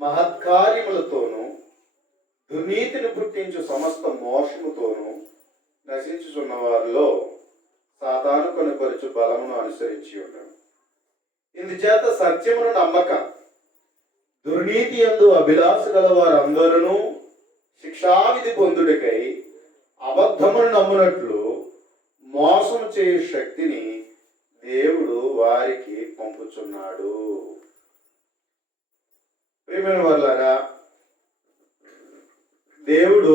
మహత్కార్యములతోనూ దుర్నీతిని పుట్టించు సమస్త మోసముతోనూ నశించుచున్న వారిలో సాతాను కొనుపరుచు బలమును అనుసరించి ఉన్నాడు. ఇందుచేత సత్యమును నమ్మక దుర్నీతి యందు అభిలాష గల వారందరూ శిక్షావిధి పొందుడికై అబద్ధమును నమ్మునట్లు మోసం చేయు శక్తిని దేవుడు వారికి పంపుచున్నాడు. ప్రియమైన వారలారా, దేవుడు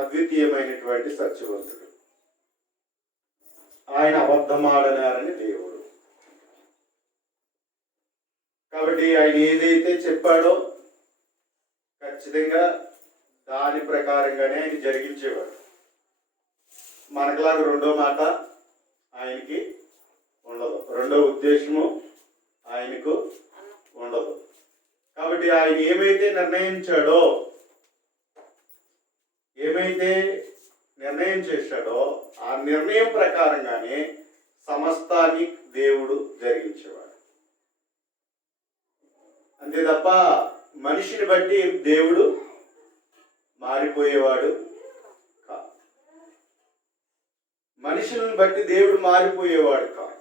అద్వితీయమైనటువంటి సత్యవంతుడు. ఆయన అబద్ధమాడనారని దేవుడు. కాబట్టి ఆయన ఏదైతే చెప్పాడో ఖచ్చితంగా దాని ప్రకారంగానే ఆయన జరిగించేవాడు. మనకులాగా రెండో మాట ఆయనకి ఉండదు, రెండో ఉద్దేశము ఆయనకు ఉండదు. కాబట్టి ఆయన ఏమైతే నిర్ణయించాడో, ఏమైతే నిర్ణయం చేశాడో ఆ నిర్ణయం ప్రకారంగానే సమస్తాన్ని దేవుడు జరిగించేవాడు. అంతే తప్ప మనిషిని బట్టి దేవుడు మారిపోయేవాడు కాదు. మనుషులను బట్టి దేవుడు మారిపోయేవాడు కాదు.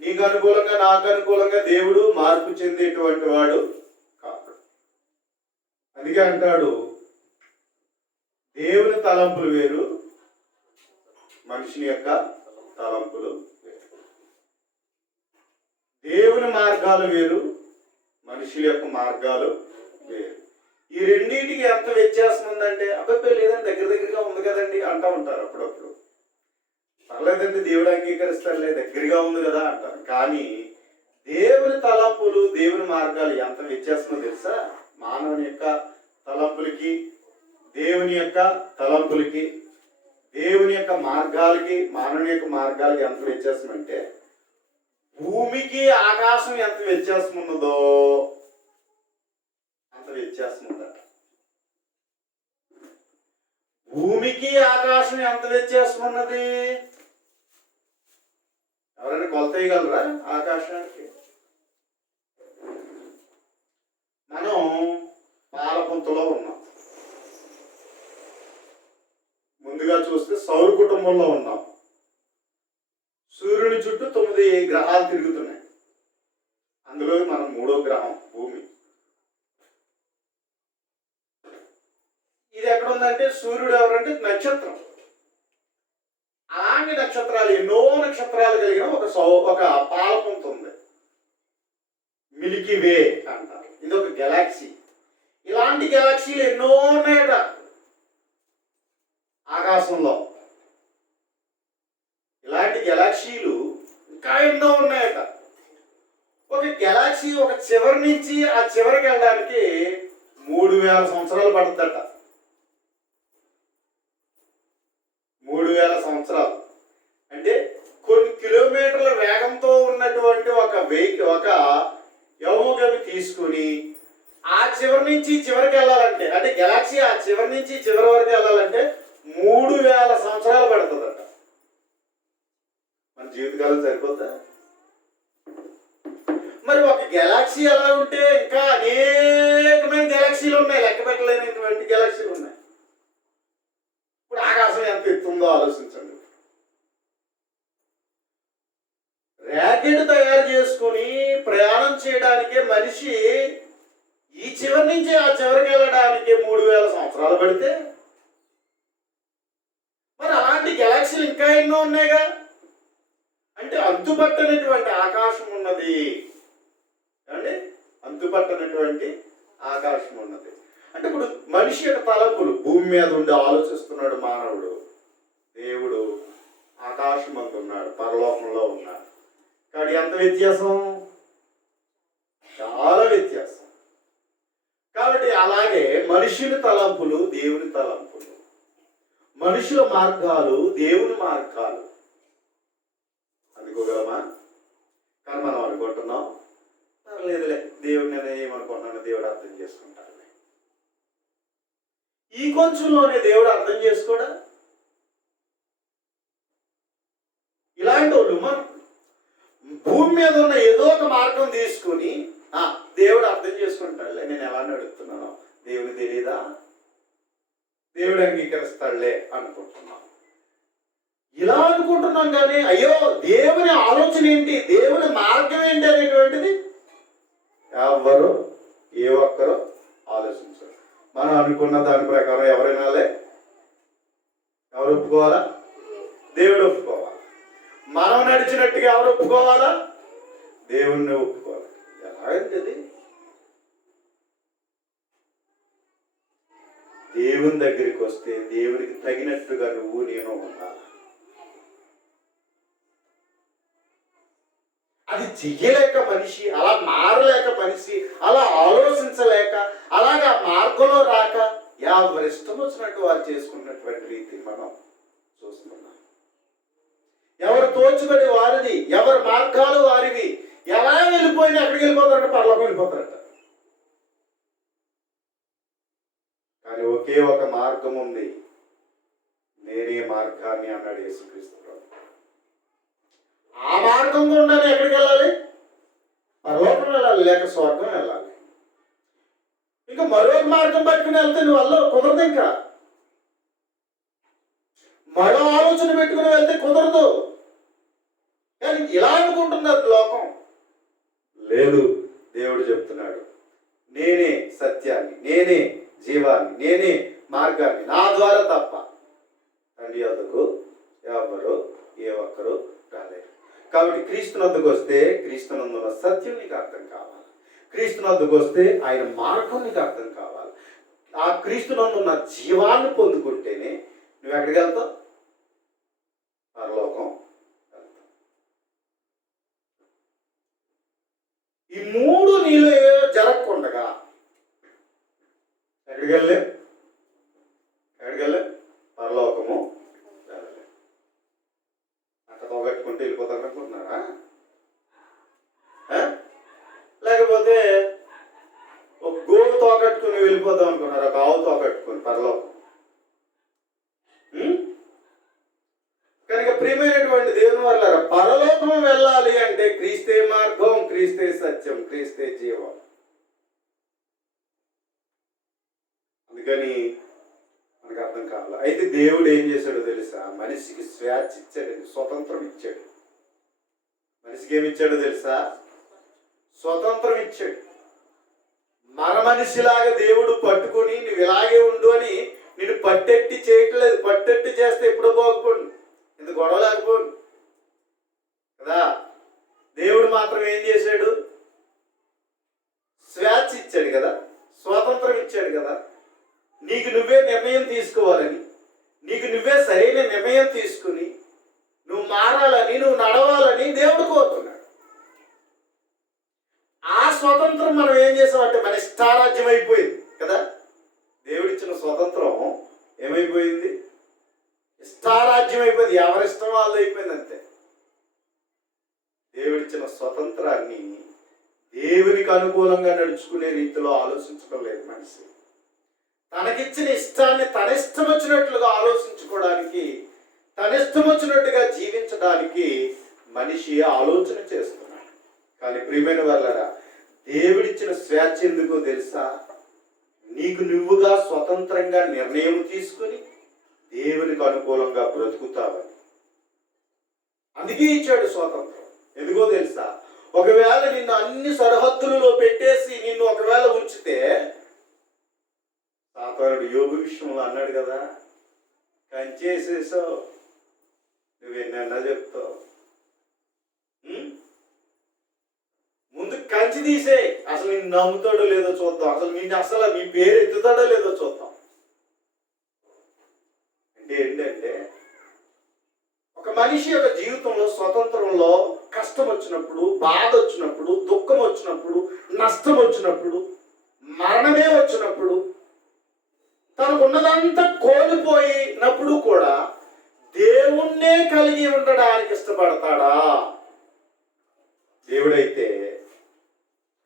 నీకు అనుకూలంగా నాకు అనుకూలంగా దేవుడు మార్పు చెందేటువంటి వాడు కాదు. అందుకే అంటాడు, దేవుని తలంపులు వేరు, మనిషిని యొక్క తలంపులు వేరు. దేవుని మార్గాలు వేరు, మనుషుల యొక్క మార్గాలు వేరు. ఈ రెండింటికి ఎంత వ్యత్యాసం ఉందంటే, అబ్బాయి లేదండి దగ్గరగా ఉంది కదండి అంటూ ఉంటారు అప్పుడప్పుడు. పర్లేదండి దేవుడు అంగీకరిస్తారులే దగ్గరగా ఉంది కదా అంటారు. కానీ దేవుని తలంపులు దేవుని మార్గాలు ఎంత వ్యత్యాసమో తెలుసా? మానవుని యొక్క తలంపులకి, దేవుని యొక్క తలంపులకి, దేవుని యొక్క మార్గాలకి, మానవుని యొక్క మార్గాలకి ఎంత వ్యత్యాసం అంటే, భూమికి ఆకాశం ఎంత వ్యత్యాసం ఉన్నదో అంత వ్యత్యాసం ఉందట. భూమికి ఆకాశం ఎంత వ్యత్యాసం ఉన్నది? ఎవరైనా కొలత వేయగలరా ఆకాశానికి? మనం పాలపుంతలో ఉన్నాం. ముందుగా చూస్తే సౌర కుటుంబంలో ఉన్నాం. సూర్యుని చుట్టూ 9 గ్రహాలు తిరుగుతున్నాయి. అందులో మనం 3వ గ్రహం భూమి. ఇది ఎక్కడ ఉందంటే, సూర్యుడు ఎవరంటే నక్షత్రం. అలాంటి నక్షత్రాలు, ఎన్నో నక్షత్రాలు కలిగిన ఒక పాలపుంత ఉంది, మిల్కీ వే అంటారు. ఇది ఒక గెలాక్సీ. ఇలాంటి గెలాక్సీలు ఎన్నో ఉన్నాయట ఆకాశంలో. ఇలాంటి గెలాక్సీలు ఇంకా ఎన్నో ఉన్నాయట. ఒక గెలాక్సీ ఒక చివరి నుంచి ఆ చివరికి వెళ్ళడానికి 3000 సంవత్సరాలు పడుతుందట. 3000 సంవత్సరాలు అంటే కొన్ని కిలోమీటర్ల వేగంతో ఉన్నటువంటి ఒక యవముగమి తీసుకుని ఆ చివరి నుంచి చివరికి వెళ్ళాలంటే, అంటే గెలాక్సీ ఆ చివరి నుంచి చివరి వరకు వెళ్ళాలంటే 3000 సంవత్సరాలు పడుతుందట. మన జీవితకాలం సరిపోతా? మరి ఒక గెలాక్సీ ఎలా ఉంటే ఇంకా అనేకమైన గెలాక్సీలు ఉన్నాయి, లెక్క పెట్టలేనటువంటి గెలాక్సీలు ఉన్నాయి. ఇప్పుడు ఆకాశం ఎంత ఎత్తుందో ఆలోచించండి. ర్యాకెట్ తయారు చేసుకుని ప్రయాణం చేయడానికే మనిషి ఈ చివరి నుంచి ఆ చివరికి వెళ్ళడానికి 3000 సంవత్సరాలు పడితే, మరి అలాంటి గెలాక్సీలు ఇంకా ఎన్నో ఉన్నాయిగా. అంటే అంతుపట్టనటువంటి ఆకాశం ఉన్నది అండి, అంతుపట్టనటువంటి ఆకాశం ఉన్నది. అంటే ఇప్పుడు మనిషి యొక్క తలంపులు భూమి మీద ఉండి ఆలోచిస్తున్నాడు మానవుడు. దేవుడు ఆకాశం అందు ఉన్నాడు, పరలోకంలో ఉన్నాడు. కాబట్టి ఎంత వ్యత్యాసం, చాలా వ్యత్యాసం. కాబట్టి అలాగే మనుషుల తలంపులు దేవుని తలంపులు, మనుషుల మార్గాలు దేవుని మార్గాలు అనుకోగలమా? కానీ మనం అనుకుంటున్నాం, లేదులే దేవుడిని ఏమనుకుంటున్నాను, దేవుడు అర్థం చేసుకుంటాడు. ఈ కొంచెంలోనే దేవుడు అర్థం చేసుకోడా? ఇలాంటి వాళ్ళు మనం భూమి మీద ఉన్న ఏదో ఒక మార్గం తీసుకుని దేవుడు అర్థం చేసుకుంటాడులే, నేను దేవుడు అంగీకరిస్తాడులే అనుకుంటున్నాం. ఇలా అనుకుంటున్నాం కానీ అయ్యో దేవుని ఆలోచన ఏంటి, దేవుని మార్గం ఏంటి అనేటువంటిది ఎవరు ఏ ఒక్కరు ఆలోచించారు. మనం అనుకున్న దాని ప్రకారం ఎవరైనాలే, ఎవరు ఒప్పుకోవాలా? దేవుడు ఒప్పుకోవాలి. మనం నడిచినట్టుగా ఎవరు ఒప్పుకోవాలా? దేవుణ్ణి ఒప్పుకోవాలి. ఎలాగంటది? దేవుని దగ్గరికి వస్తే దేవునికి తగినట్టుగా నువ్వు నేను ఉండాలి. అది చెయ్యలేక మనిషి, అలా మారలేక మనిషి, అలా ఆలోచించలేక, అలాగా మార్గంలో రాక ఎవరి ఇష్టం వచ్చినట్టు వారు చేసుకున్నటువంటి రీతిని మనం చూస్తున్నాం. ఎవరు తోచుబడి వారిది, ఎవరి మార్గాలు వారివి. ఎలా వెళ్ళిపోయినా ఎక్కడికి వెళ్ళిపోతారంటే పరలోకం వెళ్ళిపోతారట. కానీ ఒకే ఒక మార్గం ఉంది, నేనే మార్గాన్ని అన్నాడు యేసుక్రీస్తు. ఆ మార్గం గుండానే ఎక్కడికి వెళ్ళాలి? పరలోకం వెళ్ళాలి, లేక స్వర్గం వెళ్ళాలి. ఇంకా మరో మార్గం పట్టుకుని వెళ్తే నువ్వు వల్ల కుదరదు. ఇంకా మరో ఆలోచన పెట్టుకుని వెళ్తే కుదరదు. కానీ ఇలా అనుకుంటున్నారు లోకం. లేదు, దేవుడు చెప్తున్నాడు నేనే సత్యాన్ని, నేనే జీవాన్ని, నేనే మార్గాన్ని, నా ద్వారా తప్ప తండ్రి వద్దకు ఎవరు ఏ ఒక్కరు రాలేరు. కాబట్టి క్రీస్తునందుకు వస్తే క్రీస్తునందున్న సత్యం నీకు అర్థం కావాలి. క్రీస్తునందుకు వస్తే ఆయన మార్గం నీకు అర్థం కావాలి. ఆ క్రీస్తునందున్న జీవాన్ని పొందుకుంటేనే నువ్వు ఎక్కడికి వెళ్తావు? పరలోకం వెళ్తావు. ఈ మూడు నీలో జరగకుండగా ఎక్కడికి వెళ్ళే పరలోకము వెళ్ళలే. అంత తోగట్టుకుంటే వెళ్ళిపోతారు అనుకుంటున్నారా? లేకపోతే ఒక గోవు తోకట్టుకుని వెళ్ళిపోతాం అనుకున్నారా? ఒక ఆవు తోకట్టుకుని పరలోకం. కనుక ప్రియమైనటువంటి దేవుని వల్ల పరలోకం వెళ్ళాలి అంటే క్రీస్తే మార్గం, క్రీస్తే సత్యం, క్రీస్తే జీవం. అందుకని మనకు అర్థం కావాలి. అయితే దేవుడు ఏం చేశాడో తెలుసా? మనిషికి స్వేచ్ఛ ఇచ్చాడు, స్వతంత్రం ఇచ్చాడు. మనిషికి ఏమి ఇచ్చాడో తెలుసా? స్వతంత్రం ఇచ్చాడు. మన మనిషిలాగా దేవుడు పట్టుకొని నువ్వు ఇలాగే ఉండు అని నేను పట్టెట్టి చేయట్లేదు. పట్టెట్టి చేస్తే ఎప్పుడో పోకపోండి, ఇంత గొడవ లేకపోండి కదా. దేవుడు మాత్రం ఏం చేశాడు? స్వేచ్ఛ ఇచ్చాడు కదా, స్వాతంత్రం ఇచ్చాడు కదా. నీకు నువ్వే నిర్ణయం తీసుకోవాలని, నీకు నువ్వే సరైన నిర్ణయం తీసుకుని నువ్వు మారాలని, నువ్వు నడవాలని దేవుడు కోరుతున్నాడు. ఆ స్వతంత్రం మనం ఏం చేసామంటే మన ఇష్టారాజ్యం అయిపోయింది కదా. దేవుడిచ్చిన స్వతంత్రం ఏమైపోయింది? ఇష్టారాజ్యం అయిపోయింది. ఎవరిష్టం వాళ్ళు అయిపోయింది అంతే. దేవుడిచ్చిన స్వతంత్రాన్ని దేవునికి అనుకూలంగా నడుచుకునే రీతిలో ఆలోచించడం లేదు మనిషి. తనకిచ్చిన ఇష్టాన్ని తన ఇష్టం వచ్చినట్లుగా ఆలోచించుకోవడానికి, తన ఇష్టం వచ్చినట్టుగా జీవించడానికి మనిషి ఆలోచన చేస్తున్నాడు. కానీ ప్రియమైన వాళ్ళరా, దేవుడిచ్చిన స్వేచ్ఛ ఎందుకో తెలుసా? నీకు నువ్వుగా స్వతంత్రంగా నిర్ణయం తీసుకుని దేవునికి అనుకూలంగా బ్రతుకుతావని. అందుకే ఇచ్చాడు స్వాతంత్రం. ఎందుకో తెలుసా? ఒకవేళ నిన్ను అన్ని సరిహద్దులలో పెట్టేసి నిన్ను ఒకవేళ ఉంచితే, సాతానుడు యోబు విషయంలో అన్నాడు కదా, కంచేసేసావు, నువ్వెన్నన్నా చెప్తావు, ముందు కంచి తీసే, అసలు నిన్ను నమ్ముతాడో లేదో చూద్దాం, అసలు నీ పేరు ఎత్తుతాడో లేదో చూద్దాం. అంటే ఏంటంటే ఒక మనిషి యొక్క జీవితంలో స్వతంత్రంలో కష్టం వచ్చినప్పుడు, బాధ వచ్చినప్పుడు, దుఃఖం వచ్చినప్పుడు, నష్టం వచ్చినప్పుడు, మరణమే వచ్చినప్పుడు, తనకున్నదంతా కోల్పోయినప్పుడు కూడా దేవుణ్ణే కలిగి ఉండడానికి ఇష్టపడతాడా? దేవుడైతే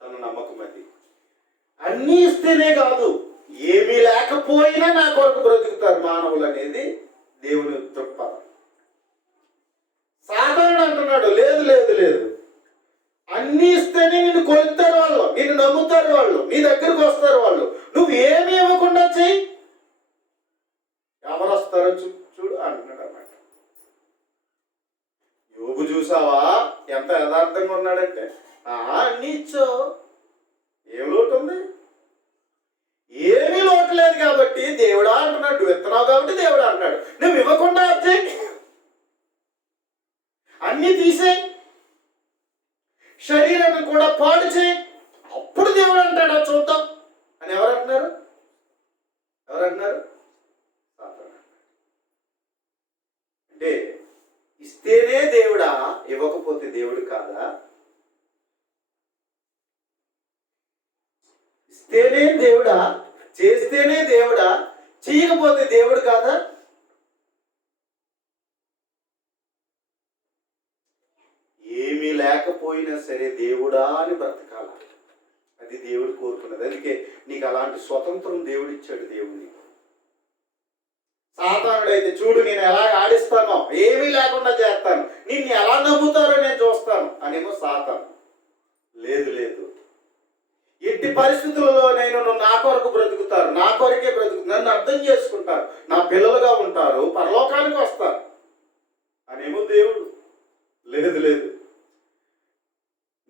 తన నమ్మకం అది. అన్నీ ఇస్తేనే కాదు, ఏమీ లేకపోయినా నా కొరకు బ్రతుకుతారు మానవులు అనేది దేవుని దృక్పథం. సాధారణ అంటున్నాడు, లేదు లేదు లేదు, అన్నీ ఇస్తేనే నిన్ను కొలుస్తారు వాళ్ళు, నిన్ను నమ్ముతారు వాళ్ళు, నీ దగ్గరకు వస్తారు వాళ్ళు. నువ్వు ఏమీ ఇవ్వకుండా చెయ్యి, అన్నీ ఇచ్చావు, ఏం లోటు ఉంది? ఏమీ లోటు లేదు కాబట్టి దేవుడా అంటున్నాడు. నువ్వు ఇస్తున్నావు కాబట్టి దేవుడు అంటున్నాడు. నువ్వు ఇవ్వకుండా వచ్చాయి, అన్నీ తీసేయి, శరీరాన్ని కూడా పాడు చేయి, అప్పుడు దేవుడు అంటాడు చూద్దాం అని ఎవరంటున్నారు? అంటే ఇస్తేనే దేవుడా, ఇవ్వకపోతే దేవుడు కాదా? ఇస్తేనే దేవుడా, చేస్తేనే దేవుడా, చేయకపోతే దేవుడు కాదా? ఏమీ లేకపోయినా సరే దేవుడా అని బ్రతకాల, అది దేవుడు కోరుకున్నది. అందుకే నీకు అలాంటి స్వతంత్రం దేవుడు ఇచ్చాడు. దేవుడిని సాతానుడైతే చూడు నేను ఎలా ఆడిస్తానో, ఏమీ లేకుండా చేస్తాను, నిన్ను ఎలా నమ్ముతారో నేను చూస్తాను అనేమో సాతాను. లేదు లేదు, ఎట్టి పరిస్థితులలో నేను నా కొరకు బ్రతుకుతారు, నా కొరకే బ్రతుకుతారు, నన్ను అర్థం చేసుకుంటారు, నా పిల్లలుగా ఉంటారు, పరలోకానికి వస్తారు అనేమో దేవుడు. లేదు లేదు,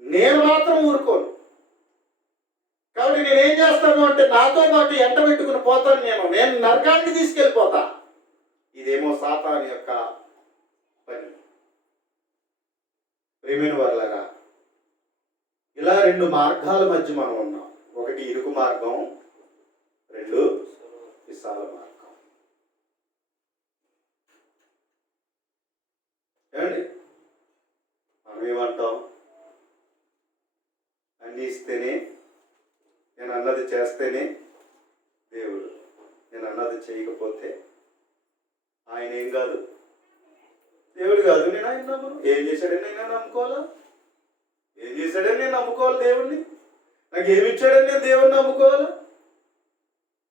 నేను మాత్రం ఊరుకోను. కాబట్టి నేనేం చేస్తాను అంటే నాతో పాటు ఎంట పెట్టుకుని పోతాను, నేను నరకానికి తీసుకెళ్ళిపోతా. ఇదేమో సాతాను యొక్క పని. ప్రియమైన వారలారా, ఇలా రెండు మార్గాల మధ్య మనం ఉన్నాం. ఒకటి ఇరుకు మార్గం, రెండు విశాల మార్గం. ఏమండి, మనం ఏమంటాం? అన్నీ ఇస్తేనే, నేను అన్నది చేస్తేనే దేవుడు, నేను అన్నది చేయకపోతే ఆయన ఏం కాదు, దేవుడు కాదు. నేను ఆయన నమ్మను. ఏం చేశాడని నేను నమ్ముకోవాలా? ఏం చేశాడని నేను నమ్ముకోవాలి దేవుడిని? నాకు ఏమి ఇచ్చాడని నేను దేవుడిని నమ్ముకోవాలా?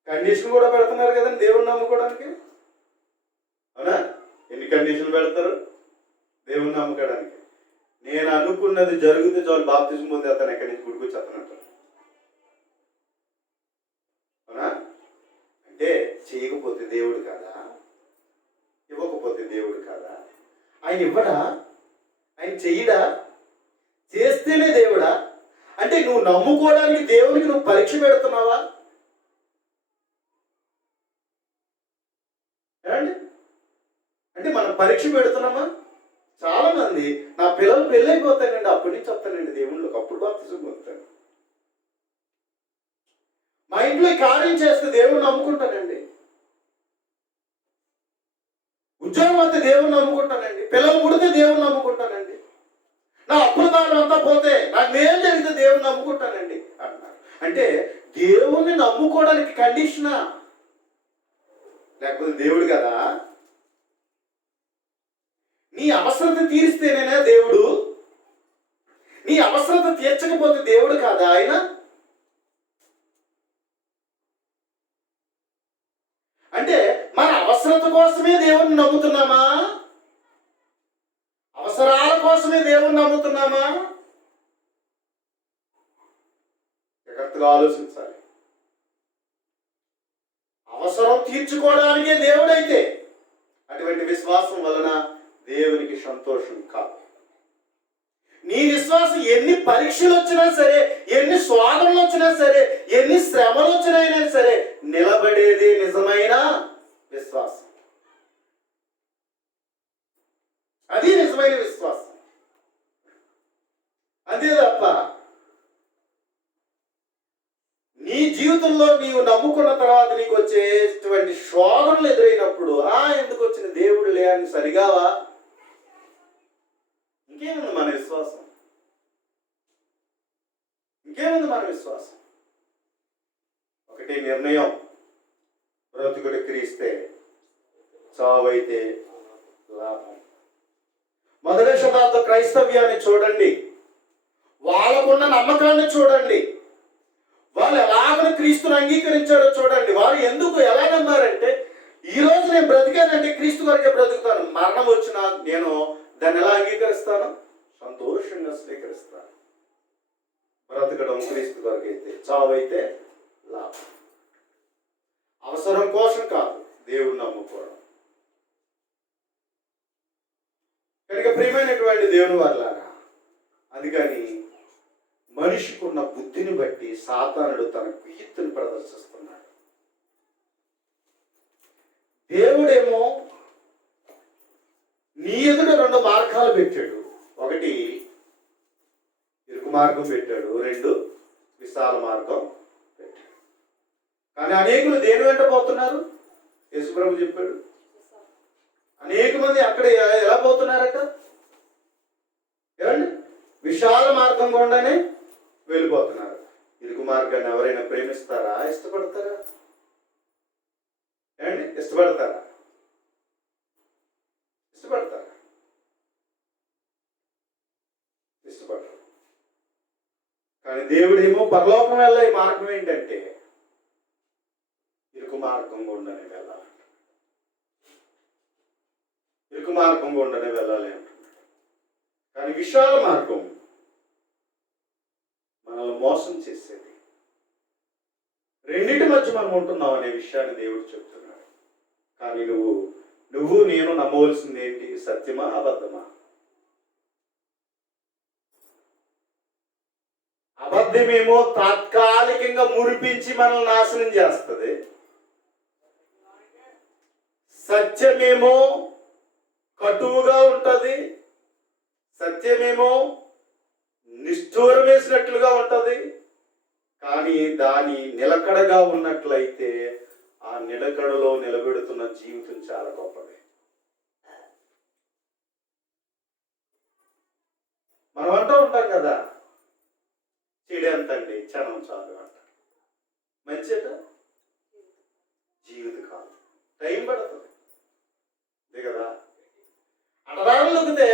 కండిషన్ కూడా పెడుతున్నారు కదండి దేవుడిని నమ్ముకోవడానికి. అవునా? ఎన్ని కండిషన్లు పెడతారు దేవుడిని నమ్ముకోవడానికి? నేను అనుకున్నది జరిగితే చాలు, బాప్తిజం పొంది అతను ఎక్కడి నుంచి గుడికొచ్చి అతనంటారు. అవునా? అంటే చేయకపోతే దేవుడు కాదా? ఇవ్వకపోతే దేవుడు కాదా? ఆయన ఇవ్వడా? ఆయన చెయ్యడా? చేస్తేనే దేవుడా? అంటే నువ్వు నమ్ముకోవడానికి దేవునికి నువ్వు పరీక్ష పెడుతున్నావా? ఏమండి, అంటే మనం పరీక్ష పెడుతున్నామా? చాలా మంది నా పిల్లలు పెళ్ళైపోతానండి అప్పటి నుంచి వస్తానండి దేవుళ్ళకి, అప్పుడు బాప్తిజం పొందుతాను. మా ఇంట్లో కార్యం చేస్తే దేవుణ్ణి నమ్ముకుంటానండి, ఉద్యోగం వస్తే దేవుణ్ణి నమ్ముకుంటానండి, పిల్లలు పుడితే దేవుణ్ణి నమ్ముకుంటానండి, నా అప్పుల దారులు అంతా పోతే నాకు ఏం జరిగితే దేవుణ్ణి నమ్ముకుంటానండి అంటున్నారు. అంటే దేవుణ్ణి నమ్ముకోవడానికి కండిషనా? లేకపోతే దేవుడు కదా? నీ అవసరత తీరిస్తేనేనా దేవుడు? నీ అవసరత తీర్చకపోతే దేవుడు కాదా ఆయన? అంటే మన అవసరత కోసమే దేవుణ్ణి నమ్ముతున్నామా? అవసరాల కోసమే దేవుణ్ణి నమ్ముతున్నామా? జాగ్రత్తగా ఆలోచించాలి. అవసరం తీర్చుకోవడానికే దేవుడైతే అటువంటి విశ్వాసం వలన దేవునికి సంతోషం కాదు. నీ విశ్వాసం ఎన్ని పరీక్షలు వచ్చినా సరే, ఎన్ని శోధనలు వచ్చినా సరే, ఎన్ని శ్రమలు వచ్చినా సరే, నిలబడేది నిజమైన విశ్వాసం. అది నిజమైన విశ్వాసం. అంతే తప్ప నీ జీవితంలో నీవు నమ్ముకున్న తర్వాత నీకు వచ్చేటువంటి శోధనలు ఎదురైనప్పుడు ఎందుకు వచ్చిన దేవుడు లే అని సరిగావా? ఇంకేముంది మన విశ్వాసం? ఇంకేముంది మన విశ్వాసం? ఒకటి నిర్ణయం, బ్రతుకుడు క్రీస్తే, చావైతే లాభం. మొదటి శతాబ్ద క్రైస్తవ్యాన్ని చూడండి, వాళ్ళకున్న నమ్మకాన్ని చూడండి, వాళ్ళు ఎలాగ క్రీస్తుని అంగీకరించారో చూడండి. వారు ఎందుకు ఎలా నమ్మారంటే, ఈ రోజు నేను బ్రతికానంటే క్రీస్తు కొరకే బ్రతుకుతాను, మరణం వచ్చినా నేను దాన్ని ఎలా అంగీకరిస్తాను? సంతోషంగా స్వీకరిస్తాను. బ్రతకడం క్రీస్తు కొరకైతే, చావైతే లాభం. అవసరం కోసం కాదు, దేవుణ్ణి నమ్ముకోవడం. కనుక ప్రియమైనటువంటి దేవుని వారలారా, అందుకని మనిషికి ఉన్న బుద్ధిని బట్టి సాతానుడు తన కుయుక్తిని ప్రదర్శిస్తున్నాడు. దేవుడేమో నీ ఎదుట 2 మార్గాలు పెట్టాడు. ఒకటి ఇరుకు మార్గం పెట్టాడు, 2 విశాల మార్గం పెట్టాడు. కానీ అనేకులు దేని వెంట పోతున్నారు? యేసుప్రభు చెప్పాడు, అనేక మంది అక్కడ ఎలా పోతున్నారట? ఏమండి, విశాల మార్గం గుండానే వెళ్ళిపోతున్నారు. ఇరుకు మార్గాన్ని ఎవరైనా ప్రేమిస్తారా? ఇష్టపడతారా? ఏమండి, ఇష్టపడతారా? ఇష్టపడతారా? ఇష్టపడరు. కానీ దేవుడేమో పరలోకం వెళ్ళే మార్గం ఏంటంటే ఇరుకు మార్గం గుండానే వెళ్ళాలి. ఇరుకు మార్గం గుండానే వెళ్ళాలి అంటున్నాడు. కానీ విశాల మార్గం మనల్ని మోసం చేసేది. రెండింటి మధ్య మనం ఉంటున్నాం అనే విషయాన్ని దేవుడు చెప్తున్నాడు. కానీ నువ్వు నేను నమ్మవలసింది ఏంటి? సత్యమా అబద్ధమా? అబద్ధమేమో తాత్కాలికంగా మురిపించి మనల్ని నాశనం చేస్తుంది. సత్యమేమో కటువుగా ఉంటది. సత్యమేమో నిష్ఠూరం వేసినట్లుగా ఉంటది. కానీ దాని నిలకడగా ఉన్నట్లయితే ఆ నిలకడలో నిలబెడుతున్న జీవితం చాలా గొప్పది. మనం అంటూ ఉంటాం కదా, చెడెంతండి క్షణం చాలు అంటారు. మంచిట జీవితకాలం, టైం పడుతుంది కదా. అటదారులు నొక్కితే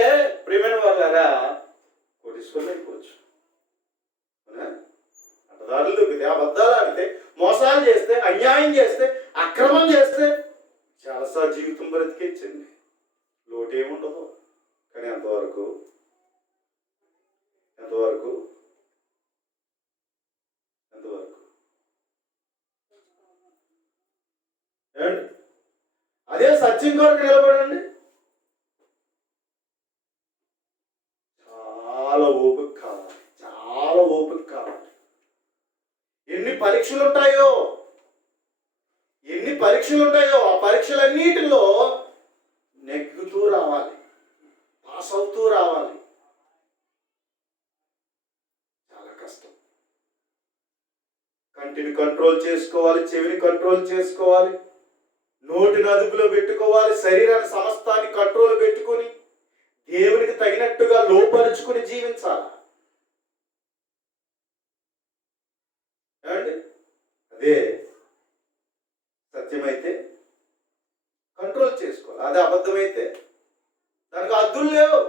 ప్రియమైన వాళ్ళారా కోటీశ్వరులు అయిపోవచ్చు. అటదారులు నొక్కితే, అబద్ధాలు ఆడితే, మోసాలు చేస్తే, అన్యాయం చేస్తే, అక్రమం చేస్తే చాలాసార్లు జీవితం బ్రతికించండి, లోటేముండదు. కానీ ఎంతవరకు ఎంతవరకు ఎంతవరకు ఏమండి? అదే సత్యం కొరకు నిలబడండి, చాలా ఓపిక కావాలి, చాలా ఓపిక కావాలి. ఎన్ని పరీక్షలు ఉంటాయో ఆ పరీక్షలన్నిటిలో నెగ్గుతూ రావాలి, పాస్ అవుతూ రావాలి. చాలా కష్టం. కంటిని కంట్రోల్ చేసుకోవాలి, చెవిని కంట్రోల్ చేసుకోవాలి, నోటిని అదుపులో పెట్టుకోవాలి, శరీరాన్ని సమస్తాన్ని కంట్రోల్ పెట్టుకొని దేవునికి తగినట్టుగా లోపరుచుకుని జీవించాలి. ఏమండి? అదే సత్యమైతే కంట్రోల్ చేసుకోవాలి. అదే అబద్ధమైతే దానికి హద్దులు లేవు.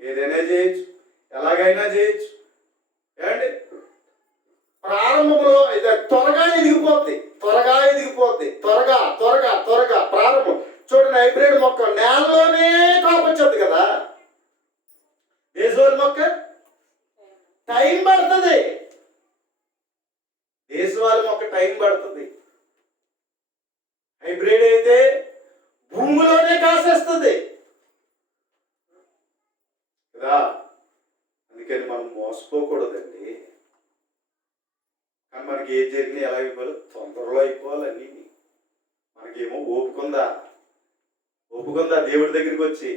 ఏదైనా చేయొచ్చు, ఎలాగైనా చేయొచ్చు. ఏమండి? ప్రారంభంలో ఇది త్వరగా ఎదిగిపోద్ది. త్వరగా ప్రారంభం. చూడండి, హైబ్రిడ్ మొక్క నేలలోనే కాపొచ్చింది కదా. దేశవాళి మొక్క టైం పడుతుంది. హైబ్రిడ్ అయితే భూమిలోనే కాసేస్తుంది కదా. అందుకని మనం మోసపోకూడదండి. కానీ మనకి ఏం జరిగినా ఎలా అయిపోవాలి? తొందరలో అయిపోవాలి అన్నీ. మనకేమో ఓపుకుందా దేవుడి దగ్గరికి వచ్చి,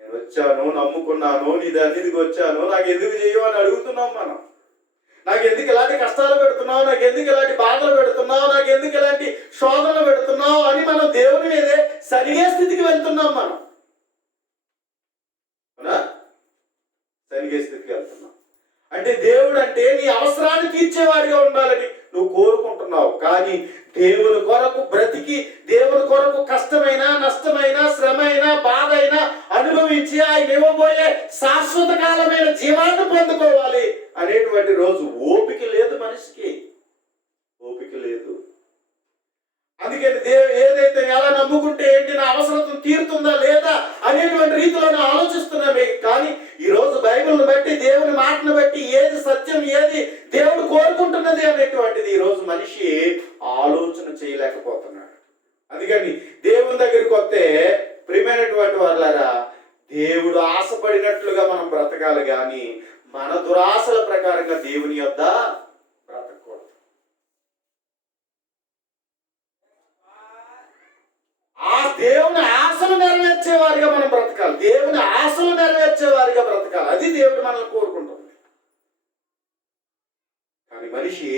నేను వచ్చాను, నమ్ముకున్నాను, నీ దగ్గరికి వచ్చాను, నాకు ఎందుకు చేయవు అని అడుగుతున్నాం మనం. నాకు ఎందుకు ఇలాంటి కష్టాలు పెడుతున్నావు, నాకు ఎందుకు ఇలాంటి బాధలు పెడుతున్నావు, నాకు ఎందుకు ఇలాంటి శోధనలు పెడుతున్నావు అని మనం దేవుని మీదే సరిగే స్థితికి వెళ్తున్నాం. మనం సరిగే స్థితికి వెళ్తున్నాం. అంటే దేవుడు అంటే నీ అవసరాన్ని తీర్చేవాడిగా ఉండాలని నువ్వు కోరుకుంటున్నావు. కానీ దేవుని కొరకు బ్రతికి, దేవుని కొరకు కష్టమైన, నష్టమైన, శ్రమైన, బాధ అయినా అనుభవించి ఆయన ఇవ్వబోయే శాశ్వత కాలమైన జీవాన్ని పొందుకోవాలి అనేటువంటి రోజు ఓపిక లేదు మనిషికి, ఓపిక లేదు. అందుకని ఏదైతే ఎలా నమ్ముకుంటే ఏంటి, నా అవసరం తీరుతుందా లేదా అనేటువంటి రీతిలో ఆలోచిస్తున్నామే. కానీ ఈరోజు బైబిల్ని బట్టి, దేవుని మాటను బట్టి ఏది సత్యం, ఏది దేవుడు కోరుకుంటున్నది అనేటువంటిది ఈరోజు మనిషి ఆలోచన చేయలేకపోతున్నాడు. అందుకని దేవుని దగ్గరికి వస్తే ప్రియమైనటువంటి వాళ్ళారా, దేవుడు ఆశపడినట్లుగా మనం బ్రతకాలి కానీ మన దురాశల ప్రకారంగా దేవుని యొద్ద బ్రతకూడదు. ఆ దేవుని ఆశలు నెరవేర్చే వారిగా మనం బ్రతకాలి. దేవుని ఆశలు నెరవేర్చే వారిగా బ్రతకాలి. అది దేవుడు మనల్ని కోరుకుంటుంది. కానీ మనిషి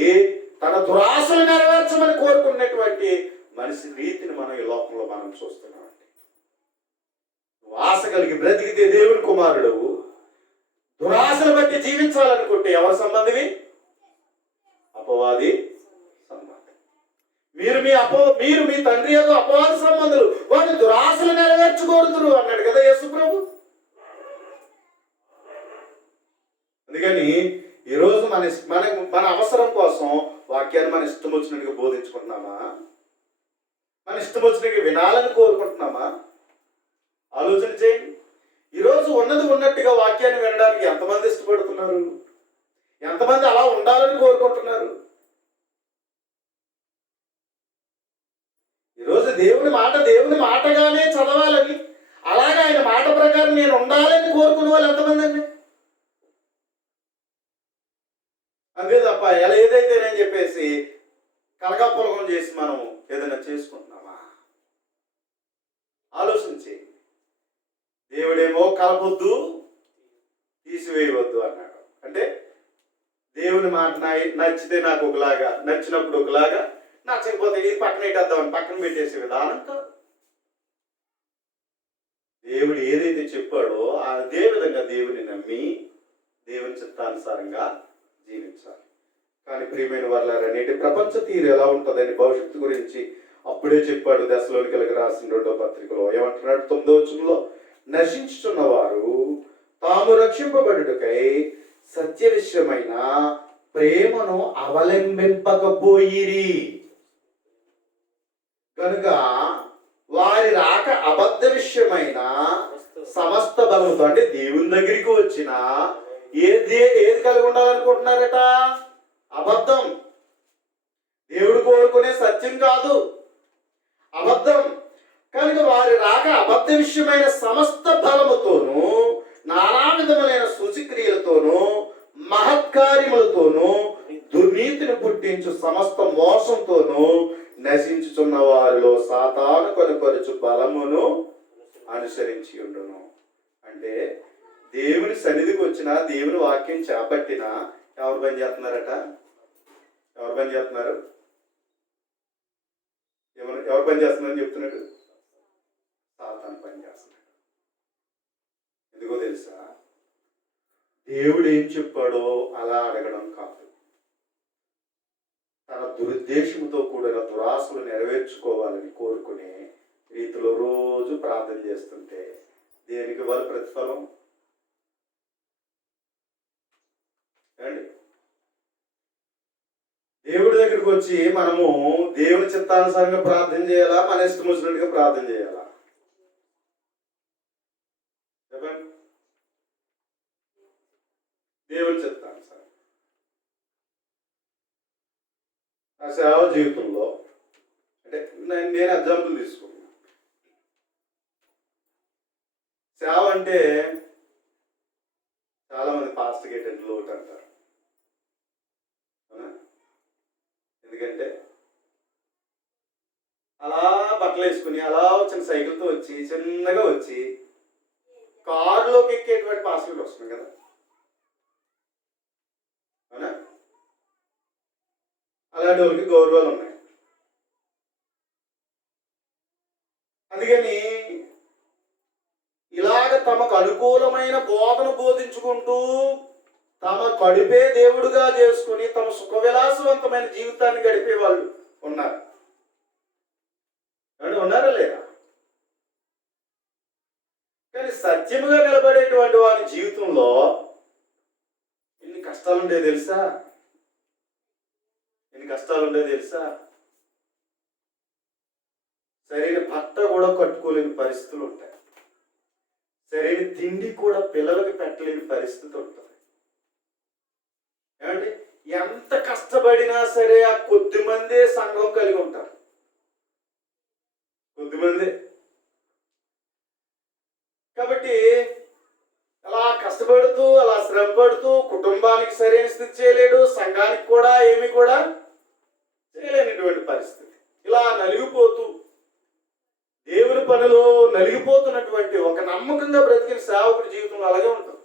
తన దురాశలు నెరవేర్చమని కోరుకున్నటువంటి మనిషి రీతిని మనం ఈ లోకంలో మనం చూస్తున్నామండి. నువ్వు ఆశ కలిగి బ్రతికితే దేవుని కుమారుడు, దురాశను బట్టి జీవించాలనుకుంటే ఎవరి సంబంధివి? అపవాది సంబంధం. మీరు మీ తండ్రి యొక్క అపవాది సంబంధులు, వాటి దురాశలు నెరవేర్చకూడదు అన్నాడు కదా యేసు ప్రభు. అందుకని ఈరోజు మన అవసరం కోసం వాక్యాన్ని మన ఇష్టం వచ్చినట్టుగా బోధించుకుంటున్నామా? మన ఇష్టం వచ్చినట్టుగా వినాలని కోరుకుంటున్నామా? ఆలోచన చేయండి. ఈరోజు ఉన్నది ఉన్నట్టుగా వాక్యాన్ని వినడానికి ఎంతమంది ఇష్టపడుతున్నారు? ఎంతమంది అలా ఉండాలని కోరుకుంటున్నారు? ఈరోజు దేవుని మాటగానే చదవాలని, అలాగే ఆయన మాట ప్రకారం నేను ఉండాలని కోరుకునే వాళ్ళు ఎంతమంది అండి? అంతే తప్ప ఎలా ఏదైతేనని చెప్పేసి కలగాపులగం చేసి మనం ఏదైనా చేసుకుంటున్నామా? ఆలోచన చేయండి. దేవుడేమో కలపొద్దు, తీసివేయవద్దు అన్నాడు. అంటే దేవుని మాట నచ్చితే నాకు ఒకలాగా, నచ్చినప్పుడు ఒకలాగా, నచ్చకపోతే ఇది పక్కన పెట్టేద్దామని పక్కన పెట్టేసే విధానం కాదు. దేవుడు ఏదైతే చెప్పాడో అదే విధంగా దేవుని నమ్మి దేవుని చిత్తానుసారంగా జీవించాలి. కానీ ప్రియమైన వారులారా, నేటి ప్రపంచ తీరు ఎలా ఉంటుందని భవిష్యత్తు గురించి అప్పుడే చెప్పాడు దశలోనికలకు రాసిన 2వ పత్రికలో. ఏమంటున్నాడు? 9వ వచనంలో, నశించుచున్న వారు తాము రక్షింపబడుటకై సత్య విషయమైన ప్రేమను అవలంబింపకపోయిరి కనుక వారి రాక అబద్ధ విషయమైన సమస్త బలముతో, అంటే దేవుని దగ్గరికి వచ్చిన ఏది కలిగి ఉండాలనుకుంటున్నారట? అబద్ధం. దేవుడు కోరుకునే సత్యం కాదు, అబద్ధం. కనుక వారి రాక అబద్ధ విషయమైన సమస్త బలముతోనూ, నానా విధములైన సూచిక్రియలతోనూ, మహత్కార్యములతోనూ, దుర్నీతిని పుట్టించు సమస్త మోసంతోనూ నశించుచున్న వారిలో సాతాను కొనపరుచు బలమును అనుసరించి ఉండును. అంటే దేవుని సన్నిధికి వచ్చిన, దేవుని వాక్యం చేపట్టిన ఎవరు పని చేస్తున్నారట? ఎవరు పని చేస్తున్నారు? ఎవరు పని చేస్తున్నారని చెప్తున్నాడు? సాతాను పని చేస్తున్నాడు. ఎందుకో తెలుసా? దేవుడు ఏం చెప్పాడో అలా అడగడం కాదు, తన దురుద్దేశంతో కూడిన దురాశలు నెరవేర్చుకోవాలని కోరుకునే రీతిలో రోజు ప్రార్థన చేస్తుంటే దేనికి వాళ్ళ ప్రతిఫలం అండి? దేవుడి దగ్గరికి వచ్చి మనము దేవుని చిత్తానుసారంగా ప్రార్థన చేయాలా, మన ఇష్టం వచ్చినట్టుగా ప్రార్థన చేయాలా? చెప్పండి. దేవుని చిత్తానుసారం. ఆ సేవ జీవితంలో అంటే నేను ఎగ్జాంపుల్ తీసుకున్నాను. సేవ అంటే చాలా మంది ఫాస్ట్ గేటెడ్ లోటు అంటారు. ఎందుకంటే అలా బట్టలు వేసుకుని అలా వచ్చిన సైకిల్తో వచ్చి చిన్నగా వచ్చి కారులోకి ఎక్కేటువంటి పాస్వర్డ్ వస్తుంది కదా, అవునా? అలాంటి వాళ్ళకి గౌరవాలు ఉన్నాయి. అందుకని ఇలాగ తమకు అనుకూలమైన బోధన బోధించుకుంటూ తమ కడిపే దేవుడుగా చేసుకుని తమ సుఖ విలాసవంతమైన జీవితాన్ని గడిపే వాళ్ళు ఉన్నారు. ఉన్నారా లేదా? కానీ సత్యముగా నిలబడేటువంటి వారి జీవితంలో ఎన్ని కష్టాలుండే తెలుసా? సరైన బట్ట కూడా కట్టుకోలేని పరిస్థితులు ఉంటాయి. సరైన తిండి కూడా పిల్లలకు పెట్టలేని పరిస్థితి ఉంటుంది. ఏమంటే ఎంత కష్టపడినా సరే ఆ కొద్ది మందే సంఘం కలిగి ఉంటారు. కొద్దిమంది. కాబట్టి అలా కష్టపడుతూ శ్రమ పడుతూ కుటుంబానికి సరైన స్థితి చేయలేడు, సంఘానికి కూడా ఏమి కూడా చేయలేనటువంటి పరిస్థితి. ఇలా నలిగిపోతూ దేవుని పనిలో నలిగిపోతున్నటువంటి ఒక నమ్మకంగా బ్రతికిన సేవకుడి జీవితంలో అలాగే ఉంటుంది.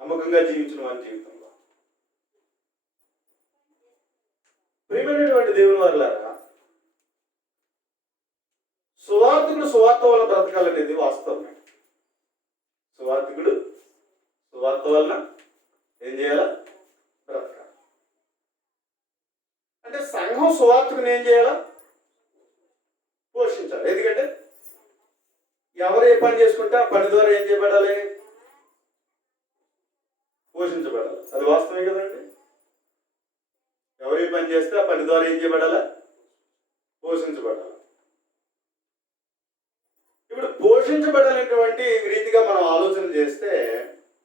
నమ్మకంగా జీవించిన వారి జీవితంలో ప్రియమైనటువంటి దేవుని వారులారా, సువార్థకుడు సువార్త వలన బ్రతకాలనేది వాస్తవమే. సువార్థకుడు సువార్త వలన ఏం చేయాలా? బ్రతకాలి. అంటే సంఘం సువార్తకుని ఏం చేయాలా? పోషించాలి. ఎందుకంటే ఎవరు ఏ పని చేసుకుంటే ఆ పని ద్వారా ఏం చేయబడాలి? పోషించబడాలి. అది వాస్తవమే కదండి. ఎవరు ఏ పని చేస్తే ఆ పని ద్వారా ఏం చేయబడాలా? పోషించబడాలి. ఇప్పుడు పోషించబడాలనేటువంటి రీతిగా మనం ఆలోచన చేస్తే,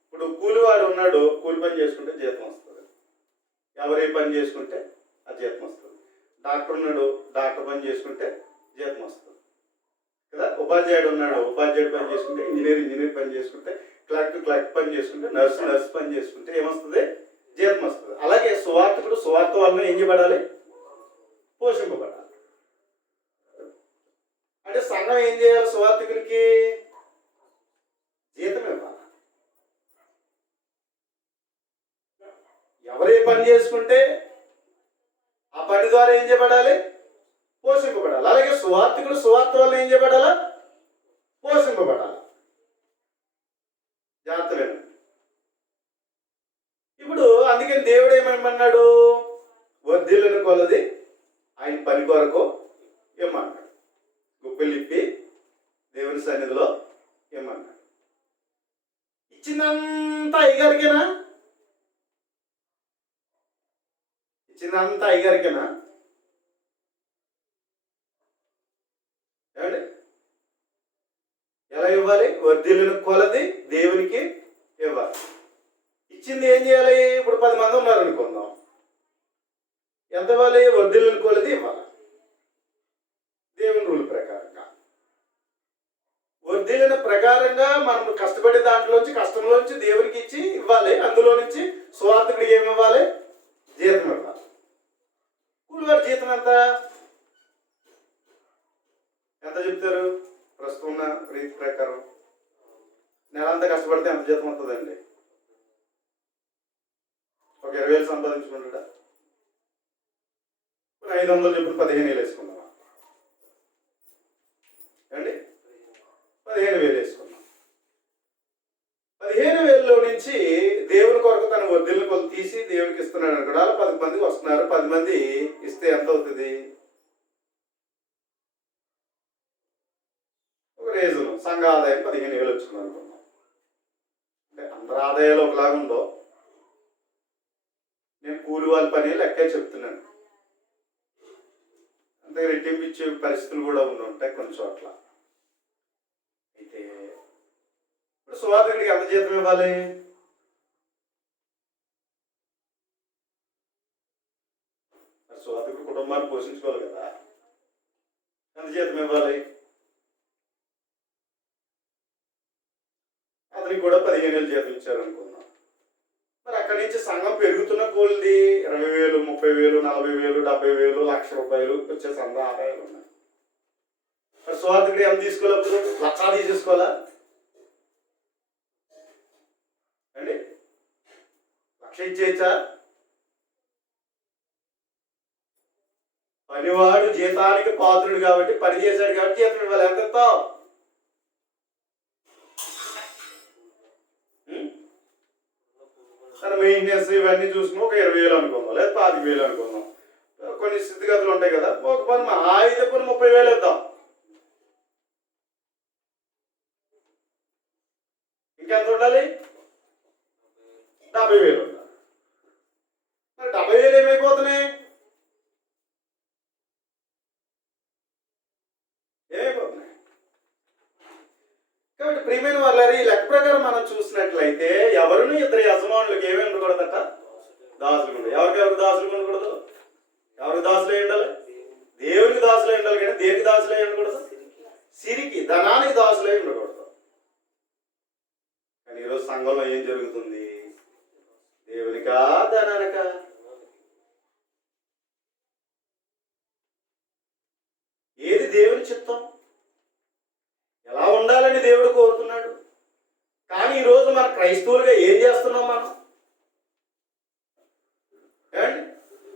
ఇప్పుడు కూలివాడు ఉన్నాడు, కూలి పని చేసుకుంటే జీతం వస్తుంది. ఎవరు ఏ పని చేసుకుంటే ఆ జీతం వస్తుంది. డాక్టర్ ఉన్నాడు, డాక్టర్ పని చేసుకుంటే జీతం వస్తుంది కదా. ఉపాధ్యాయుడు ఉన్నాడు, ఉపాధ్యాయుడు పని చేసుకుంటే, ఇంజనీర్ పని చేసుకుంటే, క్లర్క్ పని చేసుకుంటే, నర్సు పని చేసుకుంటే ఏమొస్తుంది? జీతం వస్తుంది. అలాగే సువార్తకుడు సువార్త వలన ఏం చేయబడాలి? పోషింపబడాలి. అంటే సంఘం ఏం చేయాలి? సువార్తికునికి జీతం ఇవ్వాలి. ఎవరే పని చేసుకుంటే ఆ పని ద్వారా ఏం చేయబడాలి? పోషింపబడాలి. అలాగే సువార్తికుడు సువార్త వల్ల ఏం చేయబడాలా? పోషింపబడాలి. జాగ్రత్త వినండి. ఇప్పుడు అందుకని దేవుడు ఏమన్నాడు? వర్ధిల్లుని కొలది ఆయన పని కొరకు ఏమన్నాడు? గుప్పిలిప్పి దేవుని సన్నిధిలో ఏమన్నాడు? ఇచ్చిందంతా అయ్యగారికేనా? ఇచ్చిందంతా అయ్యగారికేనా? ఏమండి? ఎలా ఇవ్వాలి? వర్ధిల్లుని కొలది దేవునికి ఇవ్వాలి. ఇచ్చింది ఏం చేయాలి? ఇప్పుడు 10 మంది ఉన్నారు అనుకుందాం. ఎంత ఇవ్వాలి? వర్ధిల్లుని కొలది ఇవ్వాలి. దేవుని రూల్ ప్రకారంగా, వర్ధిల్లిన ప్రకారంగా మనం కష్టపడే దాంట్లోంచి కష్టంలోంచి దేవునికి ఇచ్చి ఇవ్వాలి. అందులో నుంచి సువార్తకుడికి ఏమి ఇవ్వాలి? జీతం ఇవ్వాలి. కూలివాడి జీతం ఎంత చెప్తారు? ప్రస్తుతం ఉన్న రీతి ప్రకారం నెలంతా కష్టపడితే ఎంత జీతం వస్తుందండి? ఒక 20,000 సంపాదించుకుంటాడా? 500 చెప్పుడు 15,000 వేసుకుందాం అండి. 15,000 వేసుకున్నాం. 15,000లో నుంచి దేవుని కొరకు తన వర్ధిల్ని కొలు తీసి దేవునికి ఇస్తున్నాడు అనుకోండి. అలా 10 మందికి వస్తున్నారు. 10 మంది ఇస్తే ఎంత అవుతుంది? ఒక రేజును సంఘ ఆదాయం 15,000 వచ్చింది అనుకున్నాం. అంటే అందరి ఆదాయాలు ఒకలాగా ఉందో? నేను కూలి వాళ్ళ పని లెక్కే చెప్తున్నాను. అంతే రెట్టింపించే పరిస్థితులు కూడా ఉంటాయి కొన్ని చోట్ల. అయితే ఇప్పుడు సువార్తికుడికి ఎంత జీతం ఇవ్వాలి? సువార్తికుడు కుటుంబాన్ని పోషించుకోవాలి కదా. ఎంత జీతం ఇవ్వాలి? అతనికి కూడా 15,000 జీతం ఇచ్చారు అనుకుందాం. మరి అక్కడి నుంచి సంఘం పెరుగుతున్న కొలది 20,000, 30,000, 40,000, 70,000, ₹1,00,000 వచ్చే సంఘ ఆదాయాలు ఉన్నాయి. మరి సువార్తికుడు ఎంత తీసుకోవాలి? అప్పుడు 1,00,000 తీసేసుకోవాలా అండి? 1,00,000 ఇచ్చేయచ్చా? పనివాడు జీతానికి పాత్రుడు కాబట్టి, పని చేశాడు కాబట్టి జీతం ఇవ్వాలి. ఎంత ఇస్తావు? తన మెయింటెనెన్స్ ఇవన్నీ చూసుకుని ఒక 20,000 అనుకుందాం, లేదా 25,000 అనుకుందాం. కొన్ని స్థితిగతులు ఉంటాయి కదా. ఒక పని మా 30,000 ఇద్దాం. ఇంకెంత ఉండాలి? 70,000 ఉండాలి. మరి 70,000 ఏమైపోతున్నాయి? కాబట్టి ప్రియమైన వాళ్ళారు, ఈ లెక్క ప్రకారం మనం చూసినట్లయితే ఎవరును ఇద్దరు యజమానులకు ఏమి ఉండకూడదట? దాసులు ఉండదు. ఎవరికి దాసులు ఉండకూడదు? ఎవరికి దాసులే ఉండాలి? దేవునికి దాసులే ఉండాలి. కానీ దేనికి దాసులే ఉండకూడదు? సిరికి ధనానికి దాసులై ఉండకూడదు. కానీ ఈరోజు సంఘంలో ఏం జరుగుతుంది? దేవునికా ధనానికా? ఏది దేవుని చిత్తం? ఎలా ఉండాలని దేవుడు కోరుతున్నాడు? కానీ ఈరోజు మన క్రైస్తవులుగా ఏం చేస్తున్నాం మనం?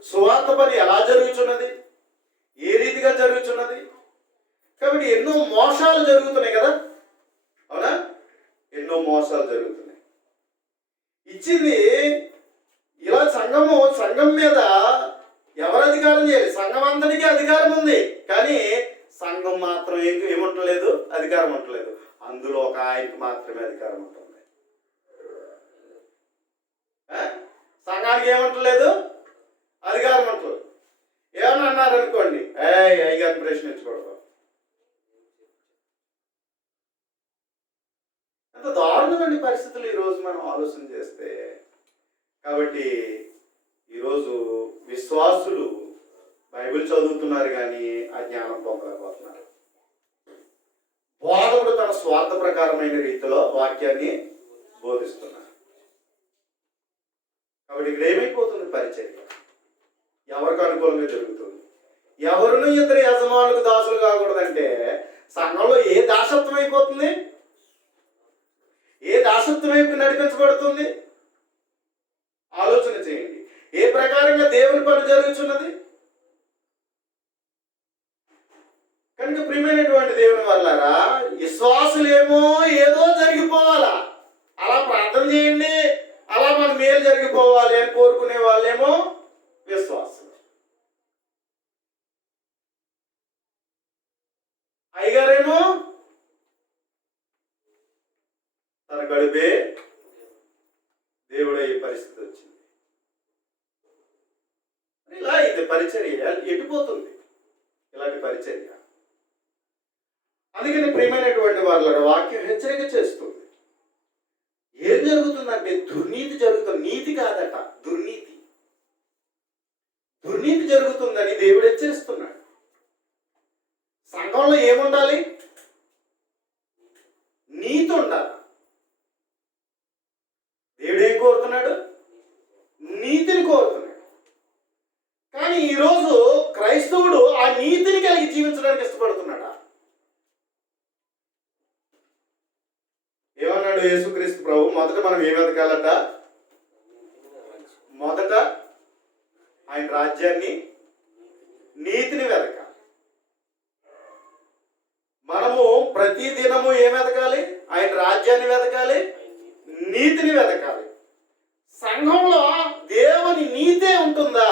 సువార్త పని ఎలా జరుగుతున్నది? ఏ రీతిగా జరుగుతున్నది? కాబట్టి ఎన్నో మోసాలు జరుగుతున్నాయి కదా, అవునా? ఎన్నో మోసాలు జరుగుతున్నాయి. ఇచ్చింది ఇలా సంఘం మీద ఎవరు అధికారం చేయాలి? సంఘం అందరికీ అధికారం ఉంది, కానీ సంఘం మాత్రం ఏముంటలేదు, అధికారం ఉండలేదు. అందులో ఒక ఆయనకి మాత్రమే అధికారం ఉంటుంది. సంఘానికి ఏముంటలేదు, అధికారం ఉంటుంది. ఏమన్నా అన్నారనుకోండి, అయ్యాన్ని ప్రశ్నించకూడదు. అంత దారుణమైన పరిస్థితులు ఈరోజు మనం ఆలోచన చేస్తే. కాబట్టి ఈరోజు విశ్వాసులు బైబిల్ చదువుతున్నారు కానీ ఆ జ్ఞానం పొందలేకపోతున్నారు. బోధకుడు తన స్వార్థ ప్రకారమైన రీతిలో వాక్యాన్ని బోధిస్తున్నారు. కాబట్టి ఇక్కడ ఏమైపోతుంది? పరిచర్య ఎవరికి అనుకూలంగా జరుగుతుంది? ఎవరిని ఇద్దరు యజమానులకు దాసులు కాకూడదంటే సంఘంలో ఏ దాసత్వం అయిపోతుంది? ఏ దాసత్వం వైపు నడిపించబడుతుంది? ఆలోచన చేయండి. ఏ ప్రకారంగా దేవుని పని జరుగుతున్నది? కనుక ప్రియమైనటువంటి దేవుని వల్లారా, విశ్వాసులేమో ఏదో జరిగిపోవాలా, అలా ప్రార్థన చేయండి, అలా మన మేలు జరిగిపోవాలి అని కోరుకునే వాళ్ళేమో విశ్వాసులు. అయ్యగారేమో తన గడిపే దేవుడు అయ్యే పరిస్థితి వచ్చింది. ఇలా అయితే పరిచర్య ఎటుపోతుంది? ఇలాంటి పరిచర్య. అందుకని ప్రియమైనటువంటి వాళ్ళ వాక్యం హెచ్చరిక చేస్తుంది. ఏం జరుగుతుందంటే దుర్నీతి జరుగుతుంది. నీతి కాదట, దుర్నీతి. దుర్నీతి జరుగుతుందని దేవుడు హెచ్చరిస్తున్నాడు. సంఘంలో ఏముండాలి? నీతి ఉండాలి. దేవుడు ఏం కోరుతున్నాడు? నీతిని కోరుతున్నాడు. కానీ ఈరోజు క్రైస్తవుడు ఆ నీతిని కలిగి జీవించడానికి ఇష్టపడుతున్నాడా? ఏమన్నాడు యేసుక్రీస్తు ప్రభు? మొదట మనం ఏం వెతకాలట? మొదట ఆయన రాజ్యాన్ని, నీతిని వెతకాలి. మనము ప్రతి దినము ఏం వెతకాలి? ఆయన రాజ్యాన్ని వెతకాలి, నీతిని వెతకాలి. సంఘంలో దేవుని నీతే ఉంటుందా?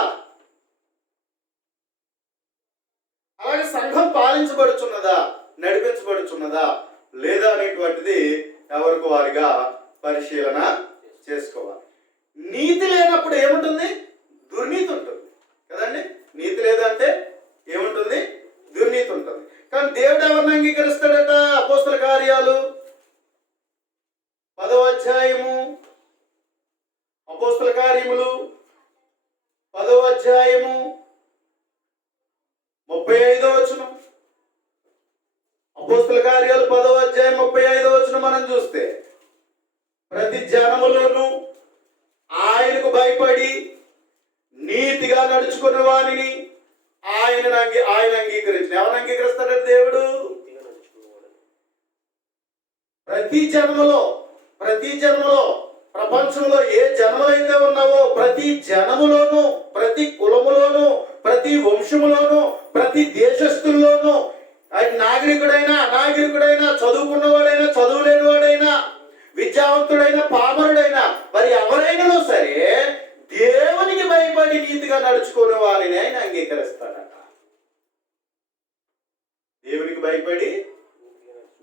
అలాగే సంఘం పాలించబడుచున్నదా, నడిపించబడుచున్నదా లేదా అనేటువంటిది ఎవరికి వారిగా పరిశీలన చేసుకోవాలి. నీతి లేనప్పుడు ఏముంటుంది? దుర్నీతి ఉంటుంది కదండి. నీతి లేదంటే ఏముంటుంది? దుర్నీతి ఉంటుంది. కానీ దేవుడు ఎవరిని అంగీకరిస్తాడట? అపోస్తల కార్యాలు 10వ అధ్యాయము, అపోస్తల కార్యములు 10వ అధ్యాయము 35వ వచనం. అపోస్తల కార్యాలు 10వ అధ్యాయం 35వ వచనం మనం చూస్తే, ప్రతి జనములోను ఆయనకు భయపడి నీతిగా నడుచుకున్న వారిని ఆయన అంగీకరించిన. ఎవరు అంగీకరిస్తాడంటే దేవుడు? ప్రతి జన్మలో ప్రపంచంలో ఏ జన్మలైతే ఉన్నావో ప్రతి జనములోను, ప్రతి కులములోను, ప్రతి వంశములోను, ప్రతి దేశస్తుల్లోనూ, ఆయన నాగరికుడైనా అనాగరికుడైనా, చదువుకున్నవాడైనా చదువులేనివాడైనా, విద్యావంతుడైనా పామరుడైనా, మరి ఎవరైనా సరే దేవునికి భయపడి నీతిగా నడుచుకునే వారిని ఆయన అంగీకరిస్తాడట. దేవునికి భయపడి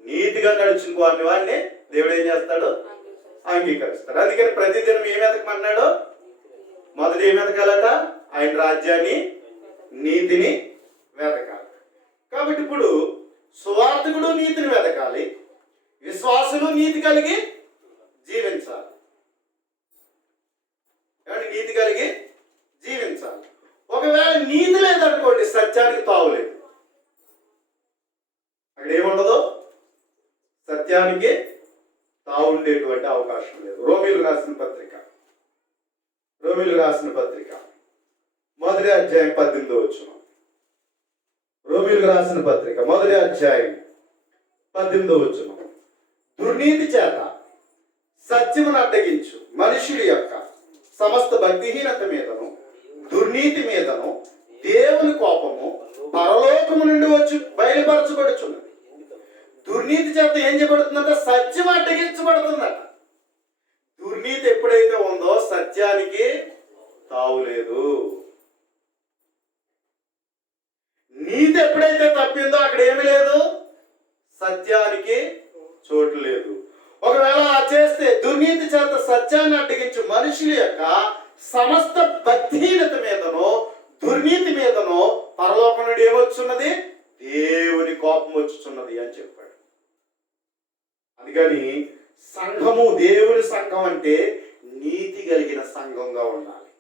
నీతిగా నడుచుకునే వారిని దేవుడు ఏం చేస్తాడు? అంగీకరిస్తాడు. అందుకని ప్రతిదినం ఏం వెతకమన్నాడు? మొదటి ఏం వెతకాలట? ఆయన రాజ్యాన్ని, నీతిని వెతకాలి. కాబట్టి ఇప్పుడు సువార్తికుడు నీతిని వెతకాలి, విశ్వాసులు నీతి కలిగి జీవించాలి. కాబట్టి నీతి కలిగి జీవించాలి. ఒకవేళ నీతి లేదనుకోండి, సత్యానికి తావులేదు. అక్కడ ఏముండదు, సత్యానికి తావుండేటువంటి అవకాశం లేదు. రోమీలు రాసిన పత్రిక మొదటి అధ్యాయం 18వ వచనం. రోమీలు రాసిన పత్రిక మొదటి అధ్యాయం 18వ వచనం. దుర్నీతి చేత సత్యమును అడ్డగించు మనుషుల యొక్క సమస్త భక్తిహీనత మీదను దుర్నీతి మీదను దేవుని కోపము పరలోకము నుండి వచ్చి బయలుపరచబడుచున్నది. దుర్నీతి చేత ఏం చేయబడుతుందంటే సత్యం అడ్డగించబడుతుందట. దుర్నీతి ఎప్పుడైతే ఉందో సత్యానికి తావులేదు. నీతి ఎప్పుడైతే తప్పిందో అక్కడ ఏమి లేదు, సత్యానికి చోటు లేదు. ఒకవేళ చేస్తే దుర్నీతి చేత సత్యాన్ని అడ్డగించు మనుషుల యొక్క సమస్త భక్తిహీనత మీదనో దుర్నీతి మీదనో పరలోకం నుండి ఏమొచ్చున్నది, దేవుని కోపం వచ్చుచున్నది అని చెప్పాడు. అందుకని సంఘము, దేవుని సంఘం అంటే నీతి కలిగిన సంఘంగా ఉండాలి,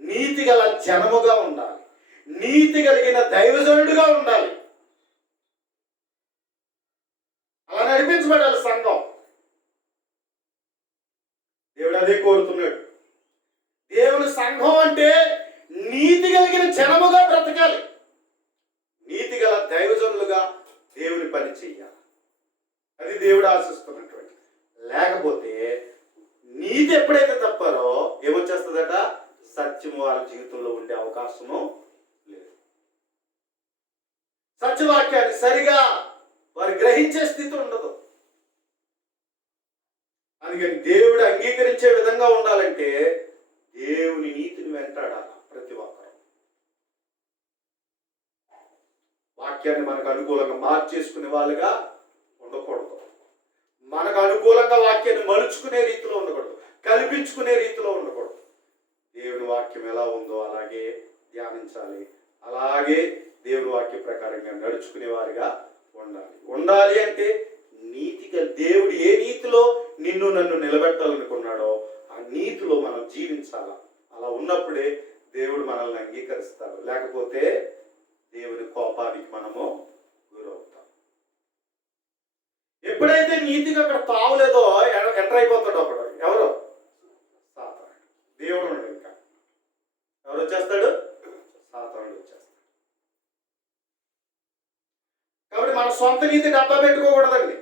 నీతి గల జనముగా ఉండాలి, నీతి కలిగిన దైవజనుడుగా ఉండాలి. అలా నడిపించబడాలి సంఘం. దేవుడు అదే కోరుతున్నాడు. దేవుని సంఘం అంటే నీతి కలిగిన జనముగా బ్రతకాలి, నీతి గల దైవజనులుగా దేవుని పని చెయ్యాలి. అది దేవుడు ఆశిస్తున్నటువంటి. లేకపోతే నీతి ఎప్పుడైతే తప్పారో ఏమొచ్చేస్తుందట, సత్యము వారి జీవితంలో ఉండే అవకాశము లేదు. సత్యవాక్యాన్ని సరిగా వారు గ్రహించే స్థితి ఉండదు. అందుకని దేవుడు అంగీకరించే విధంగా ఉండాలంటే దేవుని నీతిని వెంటాడాలి ప్రతి ఒక్కరు. వాక్యాన్ని మనకు అనుకూలంగా మార్చేసుకునే వాళ్ళుగా ఉండకూడదు. మనకు అనుకూలంగా వాక్యాన్ని మలుచుకునే రీతిలో ఉండకూడదు, కల్పించుకునే రీతిలో ఉండకూడదు. దేవుని వాక్యం ఎలా ఉందో అలాగే ధ్యానించాలి, అలాగే దేవుని వాక్య ప్రకారంగా నడుచుకునే వారిగా ఉండాలి. అంటే నీతిగా దేవుడు ఏ నీతిలో నిన్ను నన్ను నిలబెట్టాలనుకున్నాడో ఆ నీతిలో మనం జీవించాల. అలా ఉన్నప్పుడే దేవుడు మనల్ని అంగీకరిస్తాడు. లేకపోతే దేవుని కోపానికి మనము గురవుతాం. ఎప్పుడైతే నీతిగా అక్కడ తావులేదో ఎంటర్ అయిపోతాడు అప్పుడు. ఎవరు? సాతానుడు. దేవుడు ఉండడు. ఇంకా ఎవరు వచ్చేస్తాడు? సాతానుడు వచ్చేస్తాడు. కాబట్టి మన సొంత నీతి డబ్బా పెట్టుకోకూడదండి.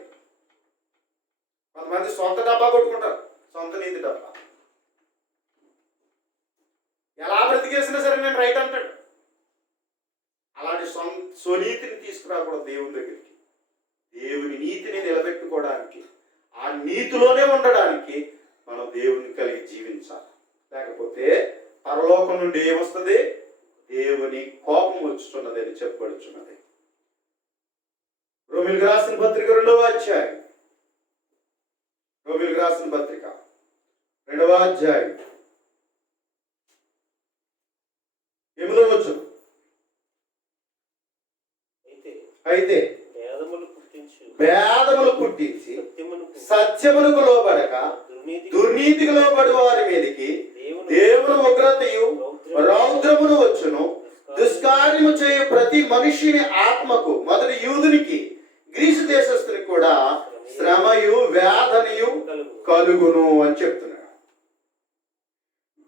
కొంతమంది సొంత డబ్బా కొట్టుకుంటారు, సొంత నీతి డబ్బా. ఎలా బ్రతికేసినా సరే నేను రైట్ అంటాడు. అలాంటి స్వనీతిని తీసుకురాకూడదు దేవుని దగ్గరికి. దేవుని నీతిని నిలబెట్టుకోవడానికి, ఆ నీతిలోనే ఉండడానికి మనం దేవుని కలిగి జీవించాలి. లేకపోతే పరలోకం నుండి ఏమొస్తుంది? దేవుని కోపం వచ్చుతున్నది అని చెప్పబడుచున్నది. రోమీయులకు రాసిన పత్రిక 2వ అధ్యాయం. రోమీయులకు రాసిన పత్రిక 2వ అధ్యాయం 8వ వచనం. అయితే భేదములు పుట్టించి సత్యమునకు లోబడక దుర్నీతికి లోబడి వారి మీదకి దేవుని ఉగ్రతయు రౌద్రమును వచ్చును. దుష్కార్యము చేయు ప్రతి మనుష్యుని ఆత్మకు, మొదటి యూదునికి గ్రీసు దేశస్తునికి కూడా శ్రమయు వేదనయు కలుగును అని చెప్తున్నాడు.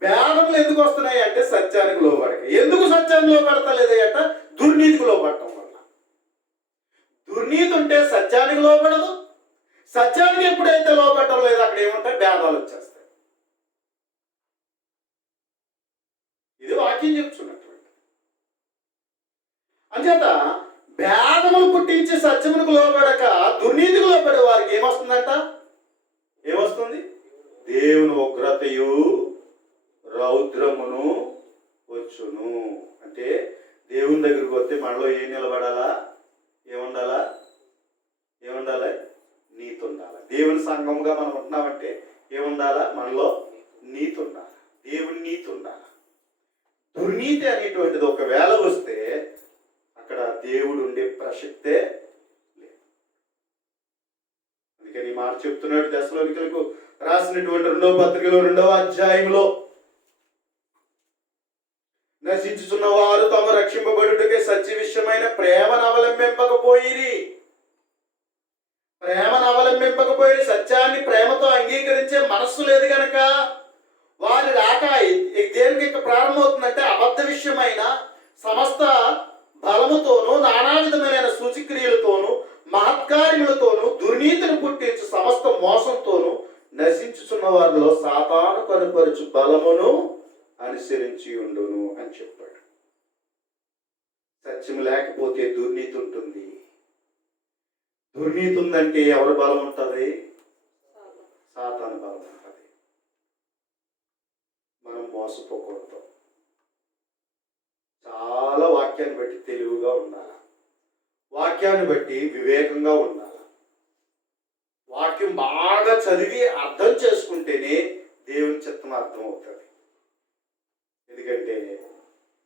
వేదములు ఎందుకు వస్తున్నాయి అంటే సత్యానికి లోబడక. ఎందుకు సత్యానికి లోబడతలేదు అంటే దుర్నీతికి లోబడటం వల్ల. దుర్నీతి ఉంటే సత్యానికి లోబడదు. సత్యానికి ఎప్పుడైతే లోబడటం లేదు అక్కడ ఏముంటాయి? భేదాలు వచ్చేస్తాయి. ఇది వాక్యం చెప్తున్నటువంటి. అంచేత భేదములు పుట్టించి సత్యమునకు లోబడక దుర్నీతికి లోబడే వారికి ఏమొస్తుందంట? ఏమొస్తుంది? దేవుని ఉగ్రతయు రౌద్రమును వచ్చును. అంటే దేవుని దగ్గరికి వస్తే మనలో ఏం నిలబడాలా? ఏముండాలా? నీతి ఉండాలి. దేవుని సంఘముగా మనం ఉంటున్నామంటే ఏముండాలా? మనలో నీతి ఉండాలి, దేవుని నీతి ఉండాలి. దుర్నీతి అనేటువంటిది ఒకవేళ వస్తే అక్కడ దేవుడు ఉండే ప్రసక్తే లేదు. అందుకని ఈ మాట చెప్తున్నాడు దశలోనికలకు రాసినటువంటి 2వ పత్రికలో 2వ అధ్యాయంలో, నశించుచున్న వారు తమ రక్షింపబడుటకే సత్య విషయమైన ప్రేమను అవలంబింపకపోయిరి. అవలంబింపకపోయిన, సత్యాన్ని ప్రేమతో అంగీకరించే మనస్సు లేదు గనక వారి రాక దేనికి ఇంకా ప్రారంభమవుతుందంటే అబద్ధ విషయమైన సమస్త బలముతోనూ నానా విధమైన సూచిక్రియలతోనూ మహత్కార్యములతోనూ దుర్నీతిని పుట్టించు సమస్త మోసంతోనూ నశించుచున్న వారిలో సాతాను కనుపరుచు బలమును అనుసరించి ఉండును అని చెప్పాడు. సత్యం లేకపోతే దుర్నీతి ఉంటుంది. దుర్నీతి ఉందంటే ఎవరి బలం ఉంటుంది? సాతాను బలం ఉంటుంది. మనం మోసపోకూడదు. చాలా వాక్యాన్ని బట్టి తెలివిగా ఉండాలి. వాక్యాన్ని బట్టి వివేకంగా ఉండాలి. వాక్యం బాగా చదివి అర్థం చేసుకుంటేనే దేవుని చిత్తం అర్థం అవుతుంది. ఎందుకంటే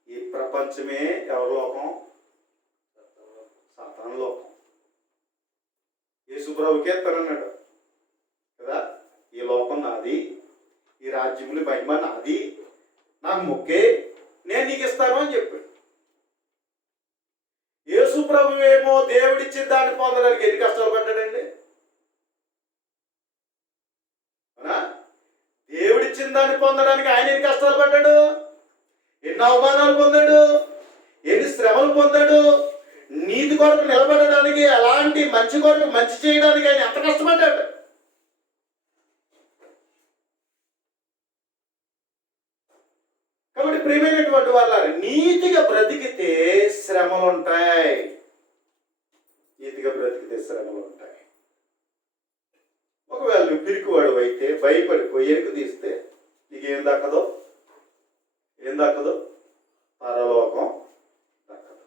ఈ ప్రపంచమే ఎవరి లోకం? సాతాను లోకం. యేసుప్రభుకే తనన్నాడు కదా, ఈ లోకం నాది, ఈ రాజ్యములు మహిమ నాది, నాకు మొక్కే, నేను నీకు ఇస్తాను అని చెప్పాడు. యేసుప్రభు ఏమో దేవుడిచ్చిన దాన్ని పొందడానికి ఎన్ని కష్టాలు పడ్డాడండి? దేవుడిచ్చిన దాన్ని పొందడానికి ఆయన ఎన్ని కష్టాలు పడ్డాడు, ఎన్ని అవమానాలు పొందాడు, ఎన్ని శ్రమలు పొందాడు. నీతి కొరకు నిలబడడానికి, అలాంటి మంచి కొరకు మంచి చేయడానికి ఆయన ఎంత కష్టపడ్డాడు. కాబట్టి ప్రియమైనటువంటి వాళ్ళ నీతిగా బ్రతికితే శ్రమలు ఉంటాయి. నీతిగా బ్రతికితే శ్రమలు ఉంటాయి. ఒకవేళ నువ్వు పిరికివాడు అయితే భయపడిపోయి ఎరుకు తీస్తే నీకేం దక్కదో? ఏం దక్కదు? పరలోకం దక్కదు.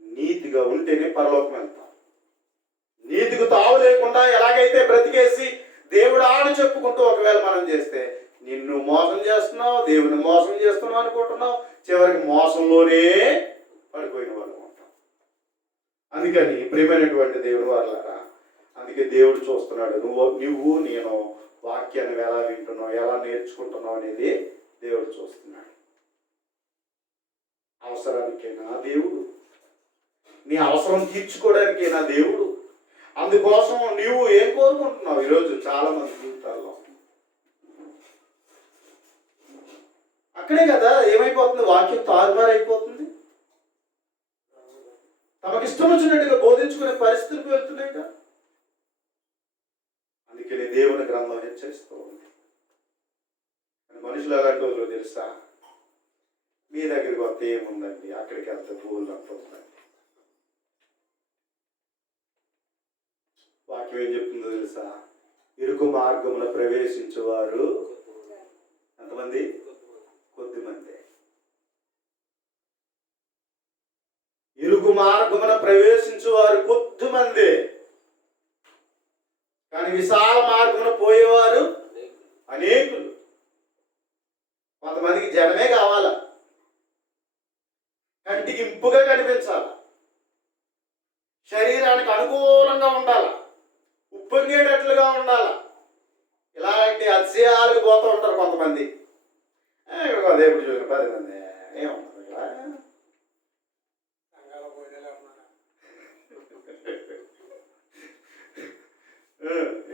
నీతిగా ఉంటేనే పరలోకం వెళ్తాం. నీతికి తావు లేకుండా ఎలాగైతే బ్రతికేసి దేవుడు ఆడు చెప్పుకుంటూ ఒకవేళ మనం చేస్తే నిన్ను మోసం చేస్తున్నావు, దేవుని మోసం చేస్తున్నావు అనుకుంటున్నావు, చివరికి మోసంలోనే పడిపోయిన వాళ్ళు ఉంటాం. అందుకని ప్రియమైనటువంటి దేవుని వాళ్ళారా, అందుకే దేవుడు చూస్తున్నాడు. నువ్వు నేను వాక్యాన్ని ఎలా వింటున్నావు, ఎలా నేర్చుకుంటున్నావు అనేది దేవుడు చూస్తున్నాడు. అవసరానికైనా దేవుడు, నీ అవసరం తీర్చుకోవడానికైనా దేవుడు. అందుకోసం నీవు ఏం కోరుకుంటున్నావు? ఈరోజు చాలా మంది జీవితాల్లో అక్కడే కదా ఏమైపోతుంది? వాక్యం తారుమారైపోతుంది. తమకు ఇష్టం వచ్చినట్టుగా బోధించుకునే పరిస్థితులకు వెళ్తున్నాయి కదా. అందుకని దేవుని గ్రంథం హెచ్చరిస్తూ ఉంది. మనుషులు ఎలాంటి వాళ్ళు తెలుసా? మీ దగ్గరికి వస్తే ఏముందండి, అక్కడికి వెళ్తే పూలు తప్పుతుందండి. వాక్యం ఏం చెప్తుందో తెలుసా? ఇరుకు మార్గమున ప్రవేశించేవారు ఎంతమంది? కొద్దిమంది. ఇరుకు మార్గమున ప్రవేశించేవారు కొద్దిమంది, కానీ విశాల మార్గమున పోయేవారు అనేకులు. కొంతమందికి జనమే కావాల, కంటికి ఇంపుగా కనిపించాలి, శరీరానికి అనుకూలంగా ఉండాలి, ఉప్పొంగేటట్లుగా ఉండాలి. ఇలాంటి అతిశయాలకు పోతూ ఉంటారు కొంతమంది. దేవుడు చూసిన 10 మంది ఏమన్నారు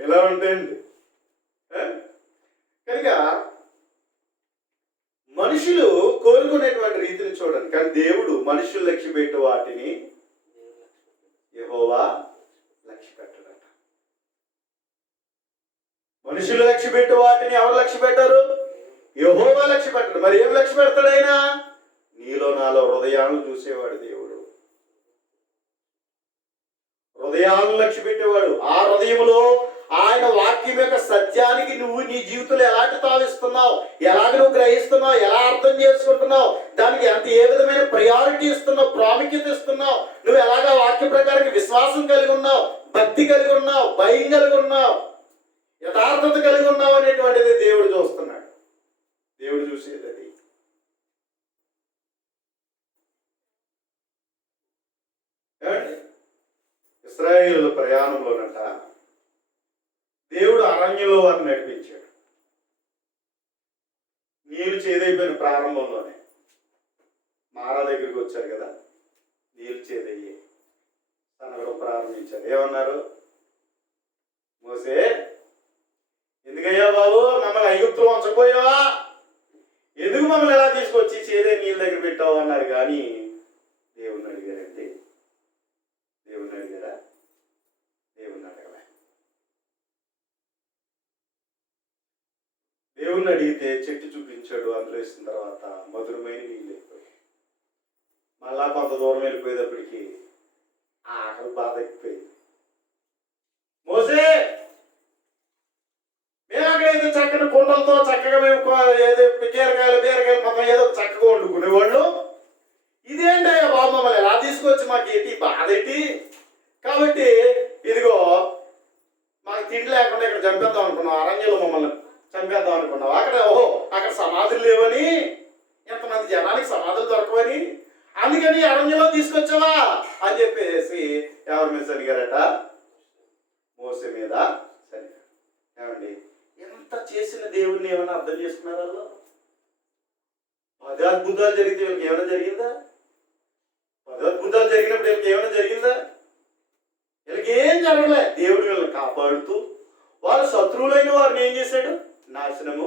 ఇలా ఉంటాయండి. కనుక మనుషులు కోరుకునేటువంటి రీతిని చూడండి, కానీ దేవుడు మనుషులు లక్ష్య పెట్టే వాటిని యెహోవా లక్ష్య పెట్టడట. మనుషులు లక్ష్య పెట్టే వాటిని ఎవరు లక్ష్య పెట్టారు? యెహోవా లక్ష్య పెట్టడు. మరి ఏం లక్ష్య పెడతాడు ఆయన? నీలో నాలో హృదయాలను చూసేవాడు దేవుడు. హృదయాలను లక్ష్య పెట్టేవాడు. ఆ హృదయంలో ఆయన వాక్యం యొక్క సత్యానికి నువ్వు నీ జీవితంలో ఎలాంటి తావిస్తున్నావు, ఎలాగ నువ్వు గ్రహిస్తున్నావు, ఎలా అర్థం చేసుకుంటున్నావు, దానికి ఏ విధమైన ప్రయారిటీ ఇస్తున్నావు, ప్రాముఖ్యత ఇస్తున్నావు, నువ్వు ఎలాగా వాక్య ప్రకారం విశ్వాసం కలిగి ఉన్నావు, భక్తి కలిగి ఉన్నావు, భయం కలిగి ఉన్నావు, యథార్థత కలిగి ఉన్నావు అనేటువంటిది దేవుడు చూస్తున్నాడు. దేవుడు చూసేది అది. ఏమండి, ఇశ్రాయేలు ప్రయాణంలోనంట దేవుడు అరణ్యంలో వారిని నడిపించాడు. నీళ్ళు చేదైపోయిన ప్రారంభంలోనే మారా దగ్గరికి వచ్చారు కదా, నీళ్ళు చేదయ్యి తనగడం ప్రారంభించారు. ఏమన్నారు? మోసే, ఎందుకయ్యా బాబు మమ్మల్ని ఐగుప్తులో ఉంచకపోయావా, ఎందుకు మమ్మల్ని ఎలా తీసుకొచ్చి చేదే నీళ్ళ దగ్గర పెట్టావు అన్నారు. కానీ దేవుణ్ణి అడిగారండి? దేవుణ్ణి అడిగారా? దేవుణ్ణి అడగలే. దేవుణ్ణి అడిగితే చెట్టు చూపించాడు, అందులో వేసిన తర్వాత మధురమైన నీళ్ళు అయిపోయాయి. మళ్ళా కొంత దూరం వెళ్ళిపోయేటప్పటికి ఆకలి బాధ ఎక్కిపోయింది. మోసే, మేము అక్కడైతే చక్కని కుండలతో చక్కగా మేము ఏదో బీరకాయలు మొత్తం ఏదో చక్కగా వండుకునేవాళ్ళు, ఇదేంటయ్యా బాబు మమ్మల్ని ఎలా తీసుకొచ్చి మాకు ఏంటి బాధ ఏంటి? కాబట్టి ఇదిగో మాకు తిండి లేకుండా ఇక్కడ చంపేద్దాం అనుకున్నాం, అరణ్యంలో మమ్మల్ని చంపేద్దాం అనుకున్నావు. అక్కడ సమాధులు లేవని, ఎంతమంది జనానికి సమాధులు దొరకవని, అందుకని అరణ్యంలో తీసుకొచ్చావా అని చెప్పేసి ఎవరి మీద సరిగారట? మోసే మీద సరిగా. ఏమండి, ఎంత చేసిన దేవుణ్ణి ఏమైనా అర్థం చేసుకున్నారు వాళ్ళు? 10 అద్భుతాలు జరిగితే వీళ్ళకి ఏమైనా జరిగిందా? 10 అద్భుతాలు జరిగినప్పుడు వీళ్ళకి ఏమైనా జరిగిందా? వీళ్ళకి ఏం జరగలే. దేవుడు వీళ్ళని కాపాడుతూ వాళ్ళ శత్రువులైన వారిని ఏం చేశాడు? నాశనము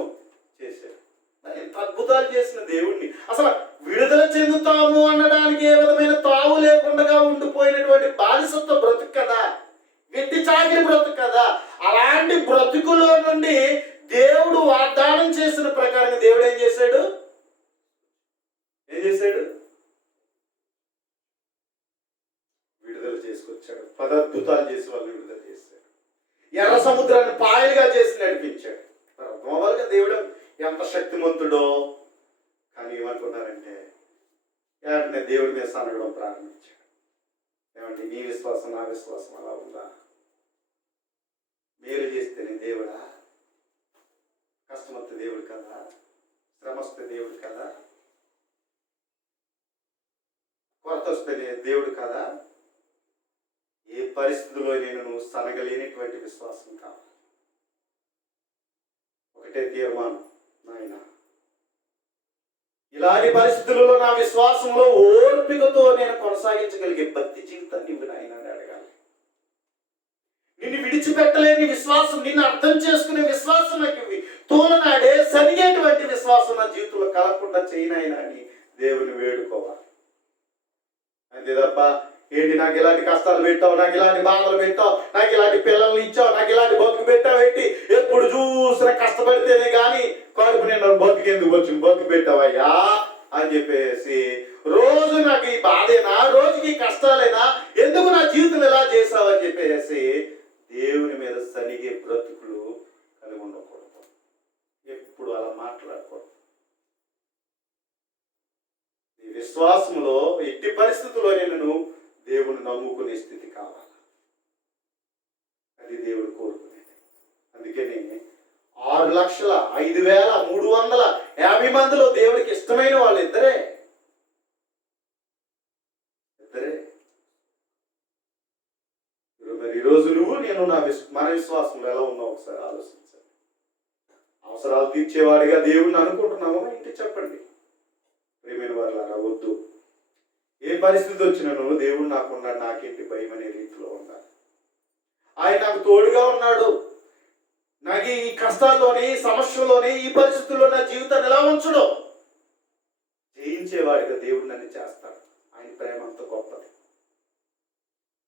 చేశాడు. ఎంత అద్భుతాలు చేసిన దేవుణ్ణి అసలు విడుదల చెందుతాము అనడానికి ఏ విధమైన తావు లేకుండా ఉండిపోయినటువంటి బానిసత్వ బ్రతుకు కదా, వెట్టి చాకిరి బ్రతుకు కదా. అలాంటి బ్రతుకులో నుండి దేవుడు వాగ్దానం చేసిన ప్రకారంగా దేవుడు ఏం చేశాడు? విడుదల చేసుకొచ్చాడు. 10 అద్భుతాలు చేసి వాళ్ళు విడుదల చేశాడు. ఎర్ర సముద్రాన్ని పాయలుగా చేసి నడిపించాడు. మామూలుగా దేవుడు ఎంత శక్తిమంతుడో. కానీ ఏమనుకున్నారంటే వెంటనే దేవుడి మీద సనగడం ప్రారంభించాడు. ఏమంటే నీ విశ్వాసం నా విశ్వాసం అలా ఉందా? మేలు చేస్తేనే దేవుడా, కష్టం వస్తే దేవుడు కదా, శ్రమ వస్తే దేవుడు కదా, కొరత వస్తేనే దేవుడు కదా. ఏ పరిస్థితుల్లో నువ్వు సనగలేనిటువంటి విశ్వాసం కావాలి. ఒకటే తీర్మానం, నాయన ఇలాంటి పరిస్థితులలో నా విశ్వాసంలో ఓర్పికతో నేను కొనసాగించగలిగే భక్తి జీవితాన్ని ఇవ్వు నాయన అని అడగాలి. నిన్ను విడిచిపెట్టలేని విశ్వాసం, నిన్ను అర్థం చేసుకునే విశ్వాసం నాకు ఇవి, తోలనాడే సరిగేటువంటి విశ్వాసం నా జీవితంలో కలగకుండా చేయనాయన అని దేవుని వేడుకోవాలి. అంతే తప్ప ఏంటి నాకు ఇలాంటి కష్టాలు పెట్టావు, నాకు ఇలాంటి బాధలు పెట్టావు, నాకు ఇలాంటి పిల్లల్ని ఇచ్చావు, నాకు ఇలాంటి బతుకు పెట్టావు ఏంటి, ఎప్పుడు చూసినా కష్టపడితేనే కానీ కడుపు నిండా బతుకెందుకు వచ్చింది, బతుకు పెట్టావయ్యా అని చెప్పేసి రోజు నాకు ఈ బాధేనా, రోజుకి కష్టాలేనా, ఎందుకు నా జీవితం ఎలా చేసావు అని చెప్పేసి దేవుని మీద సనిగే బ్రతుకులు కలిగి ఉండకూడదు. ఎప్పుడు అలా మాట్లాడకూడదు. ఈ విశ్వాసంలో ఎట్టి పరిస్థితుల్లో నేను దేవుని నమ్ముకునే స్థితి కావాలి. అది దేవుడు కోరుకునేది. అందుకని 6,05,350 మందిలో దేవుడికి ఇష్టమైన వాళ్ళు ఇద్దరే. మరి ఈరోజు నువ్వు నేను మన విశ్వాసంలో ఎలా ఉన్నావు ఒకసారి ఆలోచించండి. అవసరాలు తీర్చేవాడిగా దేవుడిని అనుకుంటున్నామో ఇంటి చెప్పండి. ప్రియమైన వారులారా, వద్దు. ఏ పరిస్థితి వచ్చినానో దేవుడు నాకున్నాడు, నాకేంటి భయం అనే రీతిలో ఉండాలి. ఆయన నాకు తోడుగా ఉన్నాడు. నాకు ఈ కష్టాల్లోనే, ఈ సమస్యల్లోనే, ఈ పరిస్థితుల్లో నా జీవితాన్ని ఎలా ఉంచడం, జయించేవాడిగా దేవుడు నన్ను చేస్తాడు. ఆయన ప్రేమ అంత గొప్పది.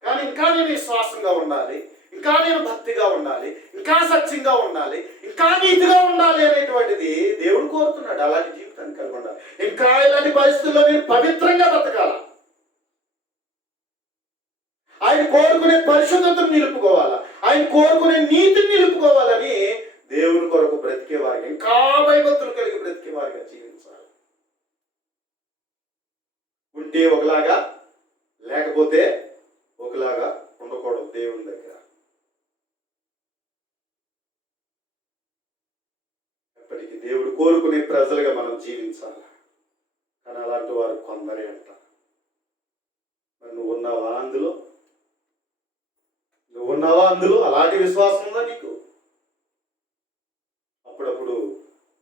కానీ ఇంకా నేను విశ్వాసంగా ఉండాలి, ఇంకా నేను భక్తిగా ఉండాలి, ఇంకా సత్యంగా ఉండాలి, ఇంకా నీతిగా ఉండాలి అనేటువంటిది దేవుడు కోరుతున్నాడు. అలాంటి జీవితాన్ని కలిగి ఉండాలి. ఇంకా ఇలాంటి పరిస్థితుల్లో నేను పవిత్రంగా బతకాల. ఆయన కోరుకునే పరిశుద్ధతను నిలుపుకోవాలా, ఆయన కోరుకునే నీతిని నిలుపుకోవాలని దేవుని కొరకు బ్రతికేవారిగా, ఇంకా భయభక్తులు కలిగి బ్రతికేవారిగా జీవించాలి. ఉంటే ఒకలాగా, లేకపోతే ఒకలాగా ఉండకూడదు దేవుని దగ్గర. ఎప్పటికీ దేవుడు కోరుకునే ప్రజలుగా మనం జీవించాలి. కానీ అలాంటి వారు కొందరే అంట. మరి నువ్వు ఉన్నావా అందులో? అలాంటి విశ్వాసం ఉందా నీకు? అప్పుడప్పుడు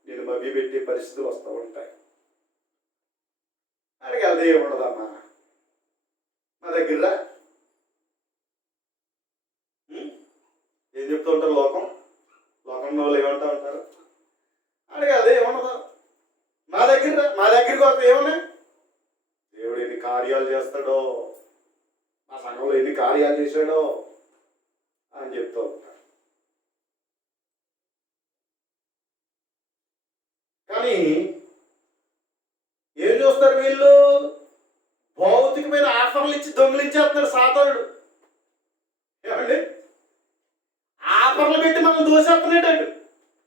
నేను మభ్య పెట్టే పరిస్థితులు వస్తూ ఉంటాయి. అడిగి అదే ఉండదమ్మా మా దగ్గర ఏం చెప్తూ ఉంటారు లోకంలో వాళ్ళు ఏమంటా ఉంటారు, అడగాలి ఏమన్నదా మా దగ్గరికి వస్తే ఏమన్నా దేవుడు ఎన్ని కార్యాలు చేస్తాడో, మా సంఘంలో ఎన్ని కార్యాలు చేశాడో అని చెప్తూ ఉంటారు. కానీ ఏం చూస్తారు వీళ్ళు? భౌతికమైన ఆఫర్లు ఇచ్చి దొంగిలించేస్తున్నాడు సాతానుడు. ఏమండి, ఆఫర్లు పెట్టి మనం దోసేస్తున్నాడు.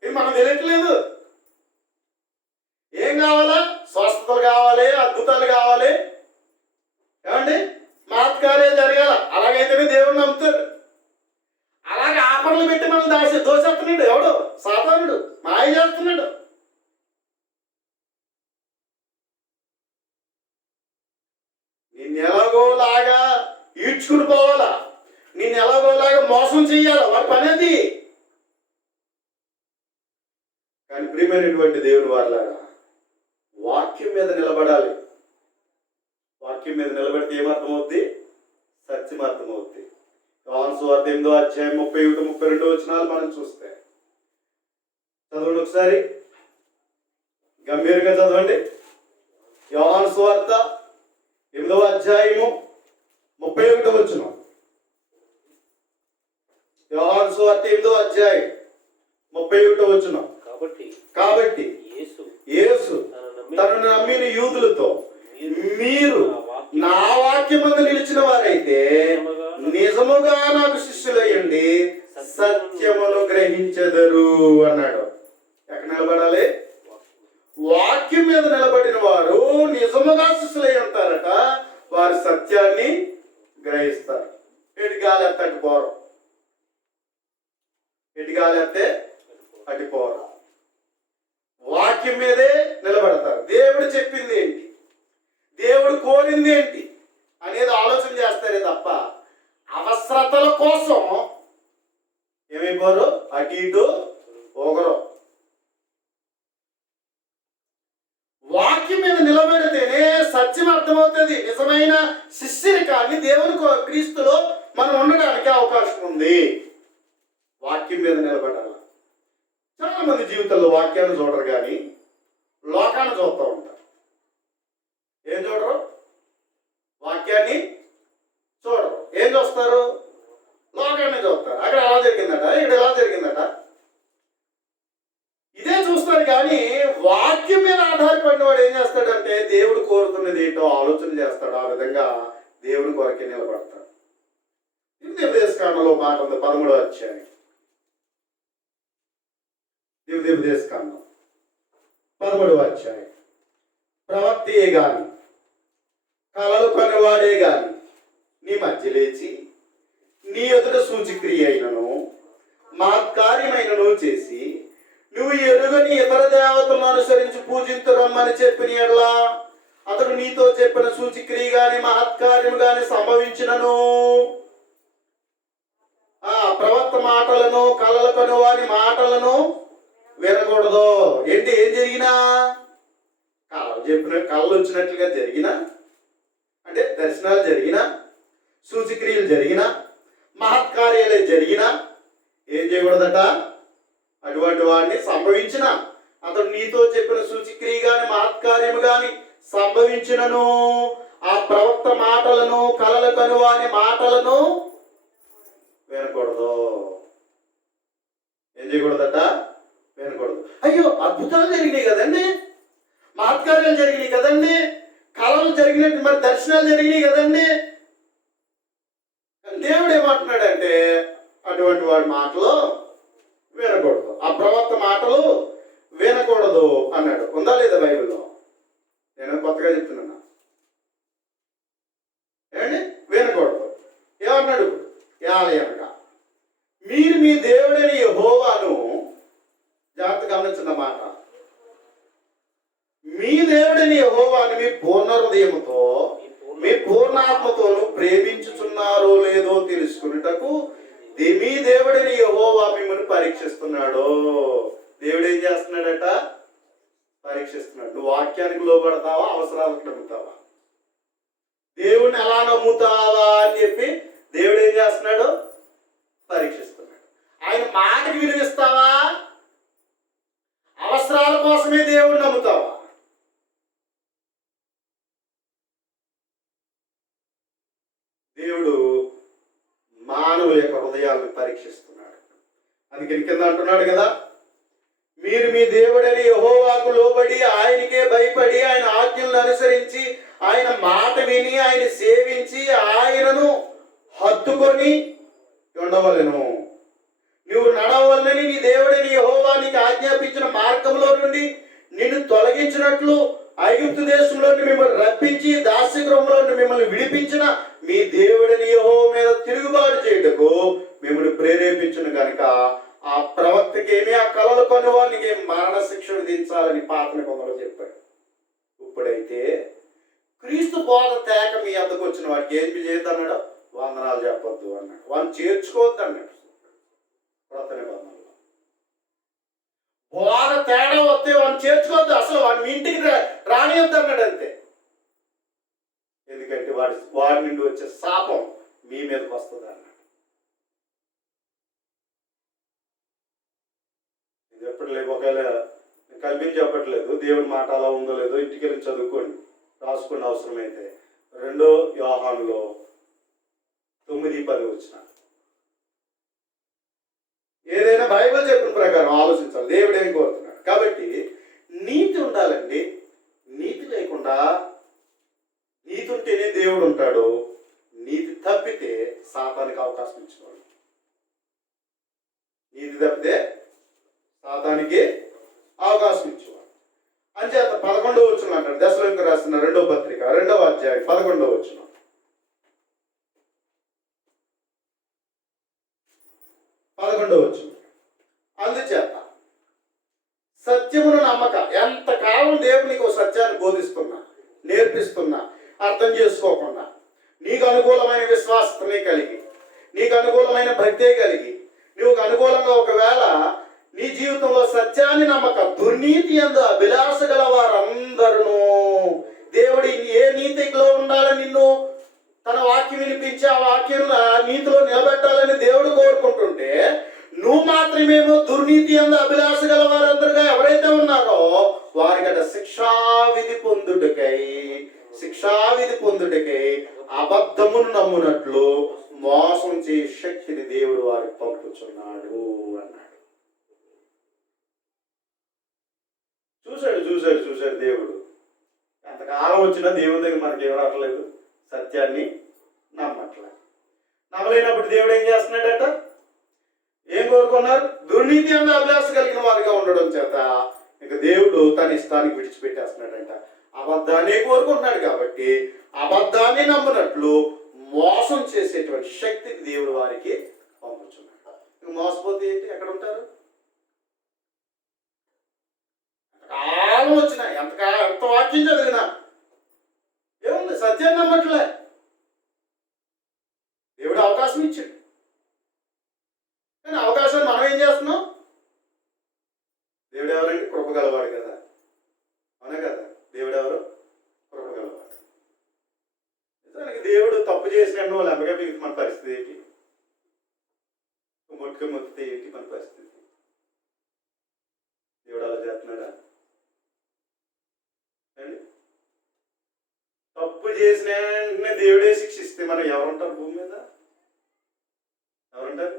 ఇది మనకు తెలియట్లేదు. ఏం కావాలా? స్వస్థతలు కావాలి, అద్భుతాలు కావాలి, ఏమండి మహత్కార్యాలు జరగాల. అలాగైతేనే దేవుడిని నమ్ముతారు. అలాగే ఆఫర్లు పెట్టి మనం దోసేస్తున్నాడు ఎవడు? సాతానుడు మాయ చేస్తున్నాడు. నిన్ను ఎలాగోలాగా ఈడ్చుకుని పోవాలా, నిన్ను ఎలాగోలాగా మోసం చెయ్యాలా, వాడి పని అది. కానీ ప్రియమైనటువంటి దేవుని వారిలాగా వాక్యం మీద నిలబడాలి. వాక్యం మీద నిలబడితే ఏమర్థమవుద్ది? సత్యం అర్థమవుద్ది. యోహాను సువార్త 8వ అధ్యాయం 31-32 వచనాలు మనం చూస్తే చదవండి ఒకసారి, గంభీరంగా చదవండి. యోహాను సువార్త 8వ అధ్యాయము 31వ వచనం. యోహాను సువార్త 8వ అధ్యాయం 31వ వచనం. కాబట్టి యేసు తనను నమ్మిన యూదులతో, మీరు నా వాక్యమందు నిలిచిన వారైతే నిజముగా నాకు శిష్యులయ్యండి, సత్యమును గ్రహించెదరు అన్నాడు. ఎక్కడ నిలబడాలి? వాక్యం మీద నిలబడిన వారు నిజముగా శిష్యులై ఉంటారట. వారి సత్యాన్ని గ్రహిస్తారు. ఎటు గాలి ఎత్తే అటు పోరు, ఎటు గాలి ఎత్తే అటు పోరు. వాక్యం మీదే నిలబడతారు. దేవుడు చెప్పింది ఏంటి, దేవుడు కోరింది ఏంటి అనేది ఆలోచన చేస్తారే తప్ప అవసరతల కోసం ఏమైపోరు, అటు ఇటు పోగరు. వాక్యం మీద నిలబడితేనే సత్యం అర్థమవుతుంది. నిజమైన శిష్యరికాన్ని దేవుని క్రీస్తులో మనం ఉండడానికి అవకాశం ఉంది. వాక్యం మీద నిలబడాలి. చాలా మంది జీవితంలో వాక్యాన్ని చూడరు, కానీ లోకాన్ని చూస్తూ ఉంటారు. ఏం చూడరు? వాక్యాన్ని చూడరు. ఏం చూస్తారు? లోకాన్ని చూస్తారు. అక్కడ ఎలా జరిగిందట, ఇక్కడ ఎలా జరిగిందట, ఇదే చూస్తారు. కానీ వాక్యం మీద ఆధారపడిన వాడు ఏం చేస్తాడంటే దేవుడు కోరుతున్నది ఏంటో ఆలోచన చేస్తాడు. ఆ విధంగా దేవుడి కొరకే నిలబడతాడు. దివ్యదేశకాండంలో మాట ఉంది, 13వ అధ్యాయం. దివ్యదేశకాండం 13వ అధ్యాయం. ప్రవక్తయే గాని, కలలు కొనేవాడే గాని నీ మధ్య లేచి నీ ఎదుట సూచిక్రియ అయినను మహత్కార్యమైనను చేసి నువ్వు ఎరుగని ఇతర దేవతలను అనుసరించి పూజించరమ్మని చెప్పిన ఎడలా అతడు నీతో చెప్పిన సూచిక్రియ గాని మహత్కార్యము గాని సంభవించినను ప్రవక్త మాటలను, కలలు కొనేవాని మాటలను వినకూడదు. ఏంటి? ఏం జరిగినా, కళలు వచ్చినట్లుగా జరిగినా, అంటే దర్శనాలు జరిగినా, సూచక్రియలు జరిగినా, మహత్కార్యాలు జరిగినా ఏం చేయకూడదట? అటువంటి వాడిని సంభవించిన అతడు నీతో చెప్పిన సూచక్రియ గాని మహత్కార్యము గాని సంభవించినను ఆ ప్రవక్త మాటలను, కలలు కనువాని మాటలను వినకూడదు. ఏం చేయకూడదట? వినకూడదు. అయ్యో, అద్భుతాలు జరిగినాయి కదండి, మహత్కార్యాలు జరిగినాయి కదండి, కళలు జరిగినట్టు మరి దర్శనాలు జరిగినాయి కదండి. దేవుడు ఏమంటున్నాడంటే అటువంటి వాడి మాటలు వినకూడదు, ఆ ప్రవక్త మాటలు వినకూడదు అన్నాడు. ఉందా లేదా బైబిల్లో? నేను కొత్తగా చెప్తున్నా. ఏమండి? వినకూడదు. ఏమన్నాడు? ఏలయనగా మీరు మీ దేవుడైన యెహోవాను, జాగ్రత్త గమనించిన మాట, మీ దేవుడైన యెహోవాను మీ పూర్ణ హృదయముతో మీ పూర్ణాత్మతోను ప్రేమించుచున్నారో లేదో తెలుసుకున్నటకు మీ దేవుడైన యెహోవా మిమ్మల్ని పరీక్షిస్తున్నాడు. దేవుడు ఏం చేస్తున్నాడట? పరీక్షిస్తున్నాడు. నువ్వు వాక్యానికి లోబడతావా, అవసరాలకు నమ్ముతావా, దేవుడిని ఎలా నమ్ముతావా అని చెప్పి దేవుడు ఏం చేస్తున్నాడు? పరీక్షిస్తున్నాడు. ఆయన మాటకి విలువిస్తావా? అవసరాల కోసమే దేవుడిని నమ్ముతావా? దేవుడు మానవుల యొక్క హృదయాలను పరీక్షిస్తున్నాడు. అందుకని కింద అంటున్నాడు కదా, మీరు మీ దేవుడని యెహోవాకు లోబడి ఆయనకే భయపడి ఆయన ఆజ్ఞలను అనుసరించి ఆయన మాట విని ఆయన సేవించి ఆయనను హత్తుకొని ఉండవలెను. నువ్వు నడవలనని నీ దేవుడని యెహోవా నీకు ఆజ్ఞాపించిన మార్గంలో నుండి నిన్ను తొలగించినట్లు ఐగుప్తు దేశంలో మిమ్మల్ని రప్పించి దాస్యగృహంలో మిమ్మల్ని విడిపించిన మీ దేవుడని యెహోవా మీద తిరుగుబాటు చేయుటకు మిమ్మల్ని ప్రేరేపించును గనుక ఆ ప్రవక్తకేమి ఆ కలలు కొని వారికి మరణ శిక్ష విధించాలని పాత నిబంధనలో చెప్పాడు. ఇప్పుడైతే క్రీస్తు బోధ తేక మీ వద్దకు వచ్చిన వాడికి ఏం చేయొద్దు అన్నాడు? వందనాలు చెప్పొద్దు అన్నాడు. వాడిని చేర్చుకోవద్దు అన్నాడు. కొత్త నిబంధనలో బోధ తేడా వస్తే వాడిని చేర్చుకోవద్దు, అసలు వాడిని ఇంటికి రానియొద్దు అన్నాడు అంతే. ఎందుకంటే వాడి నుండి వచ్చే శాపం మీ మీదకి వస్తుంది అన్నాడు. ఇది ఎప్పుడు లేదు, ఒకవేళ కల్పించి చెప్పట్లేదు, దేవుడి మాట అలా ఉందో లేదో ఇంటికి వెళ్ళి చదువుకోండి, రాసుకున్న అవసరమైతే. 2 యోహానులో 9-10 వచ్చిన ఏదైనా బైబిల్ చెప్పిన ప్రకారం ఆలోచించాలి దేవుడు ఏం కోరుతున్నాడు. కాబట్టి నీతి ఉండాలండి. నీతి లేకుండా, నీతి ఉంటేనే దేవుడు ఉంటాడు. నీతి తప్పితే సాతానికి అవకాశం ఇచ్చేవాడు. నీతి తప్పితే సాతానికి అవకాశం ఇచ్చేవాడు. అంచేత 11వ వచనం అంటాడు, దశలోనికి రాసిన 2వ పత్రిక 2వ అధ్యాయం 11వ వచనం. అందుచేత సత్యమును నమ్మక, ఎంతకాలం దేవుడు నీకు సత్యాన్ని బోధిస్తున్నా, నేర్పిస్తున్నా, అర్థం చేసుకోకుండా నీకు అనుకూలమైన విశ్వాసతనే కలిగి, నీకు అనుకూలమైన భక్తే కలిగి, నీకు అనుకూలంగా ఒకవేళ నీ జీవితంలో సత్యాన్ని నమ్మక దుర్నీతి యందు అభిలాష గల వారందరూ, దేవుడి ఏ నీతిలో ఉండాలని నిన్ను తన వాక్యం వినిపించి ఆ వాక్యం నీతిలో నిలబెట్టాలని దేవుడు కోరుకుంటుంటే, నువ్వు మాత్రమేమో దుర్నీతి యందు అభిలాష గల వారందరుగా ఎవరైతే ఉన్నారో వారికట శిక్షావిధి పొందుటకై అబద్ధమును నమ్మునట్లు మోసం చే శక్తిని దేవుడు వారికి పంపుచున్నాడు అన్నాడు. చూశాడు దేవుడు. ఎంతకాలం వచ్చినా దేవుని దగ్గర మనకి ఏం రావట్లేదు, సత్యాన్ని నమ్మట్లేదు. నమ్మలేనప్పుడు దేవుడు ఏం చేస్తున్నాడట? ఏం కోరుకున్నారు? దుర్నీతి అన్న అభ్యాస కలిగిన వారిగా ఉండడం చేత ఇక దేవుడు తన ఇష్టానికి విడిచిపెట్టేస్తున్నాడంట. అబద్ధాన్ని కోరుకుంటున్నాడు కాబట్టి అబద్ధాన్ని నమ్మునట్లు మోసం చేసేటువంటి శక్తి దేవుడు వారికి పంపుతున్నాడు. ఇక మోసపోతే ఏంటి? ఎక్కడ ఉంటారు? కాలం వచ్చినా, ఎంత వాక్యం చదివినా ఏముంది? సత్యాన్ని నమ్మట్లే. దేవుడు అవకాశం ఇచ్చాడు, కానీ అవకాశాన్ని మనం ఏం చేస్తున్నాం? దేవుడు ఎవరండి? కృపగలవాడు కదా, అవునా కదా? దేవుడు ఎవరు? కృపగలవాడు. నిజానికి దేవుడు తప్పు చేసిన వాళ్ళు ఎంబగా మిగిలితే మన పరిస్థితి ఏంటి? మొత్తితే ఏంటి మన పరిస్థితి? దేవుడు అలా చేస్తున్నాడా అండి? తప్పు చేసిన వెంటనే దేవుడే శిక్షిస్తే మనం ఎవరుంటారు భూమి మీద? ఎవరుంటారు?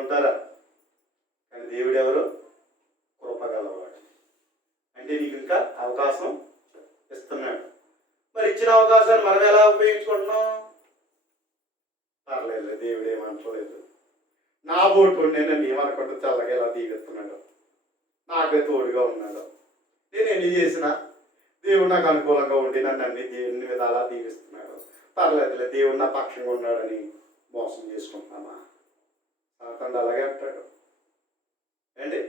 ఉంటారా? కానీ దేవుడు ఎవరు? కృపగలవాడు. అంటే నీకు ఇంకా అవకాశం ఇస్తున్నాడు. మరి ఇచ్చిన అవకాశాన్ని మనం ఎలా ఉపయోగించుకుంటున్నాం? పర్లేదు, దేవుడు ఏమనుకోలేదు, నా బోటు నేను ఏమనుకుంటూ చల్లగా ఎలా తీగెత్తున్నాడు, నాకే తోడుగా ఉన్నాడు, నేను ఎన్ని చేసినా దేవుడు నాకు అనుకూలంగా ఉండి నన్ను అన్ని విధాలా దీవిస్తున్నాడు, పర్లేదులే దేవుడు నా పక్షంగా ఉన్నాడని మోసం చేసుకుంటున్నామా? సాతానుడు అలాగే అంటాడు అండి.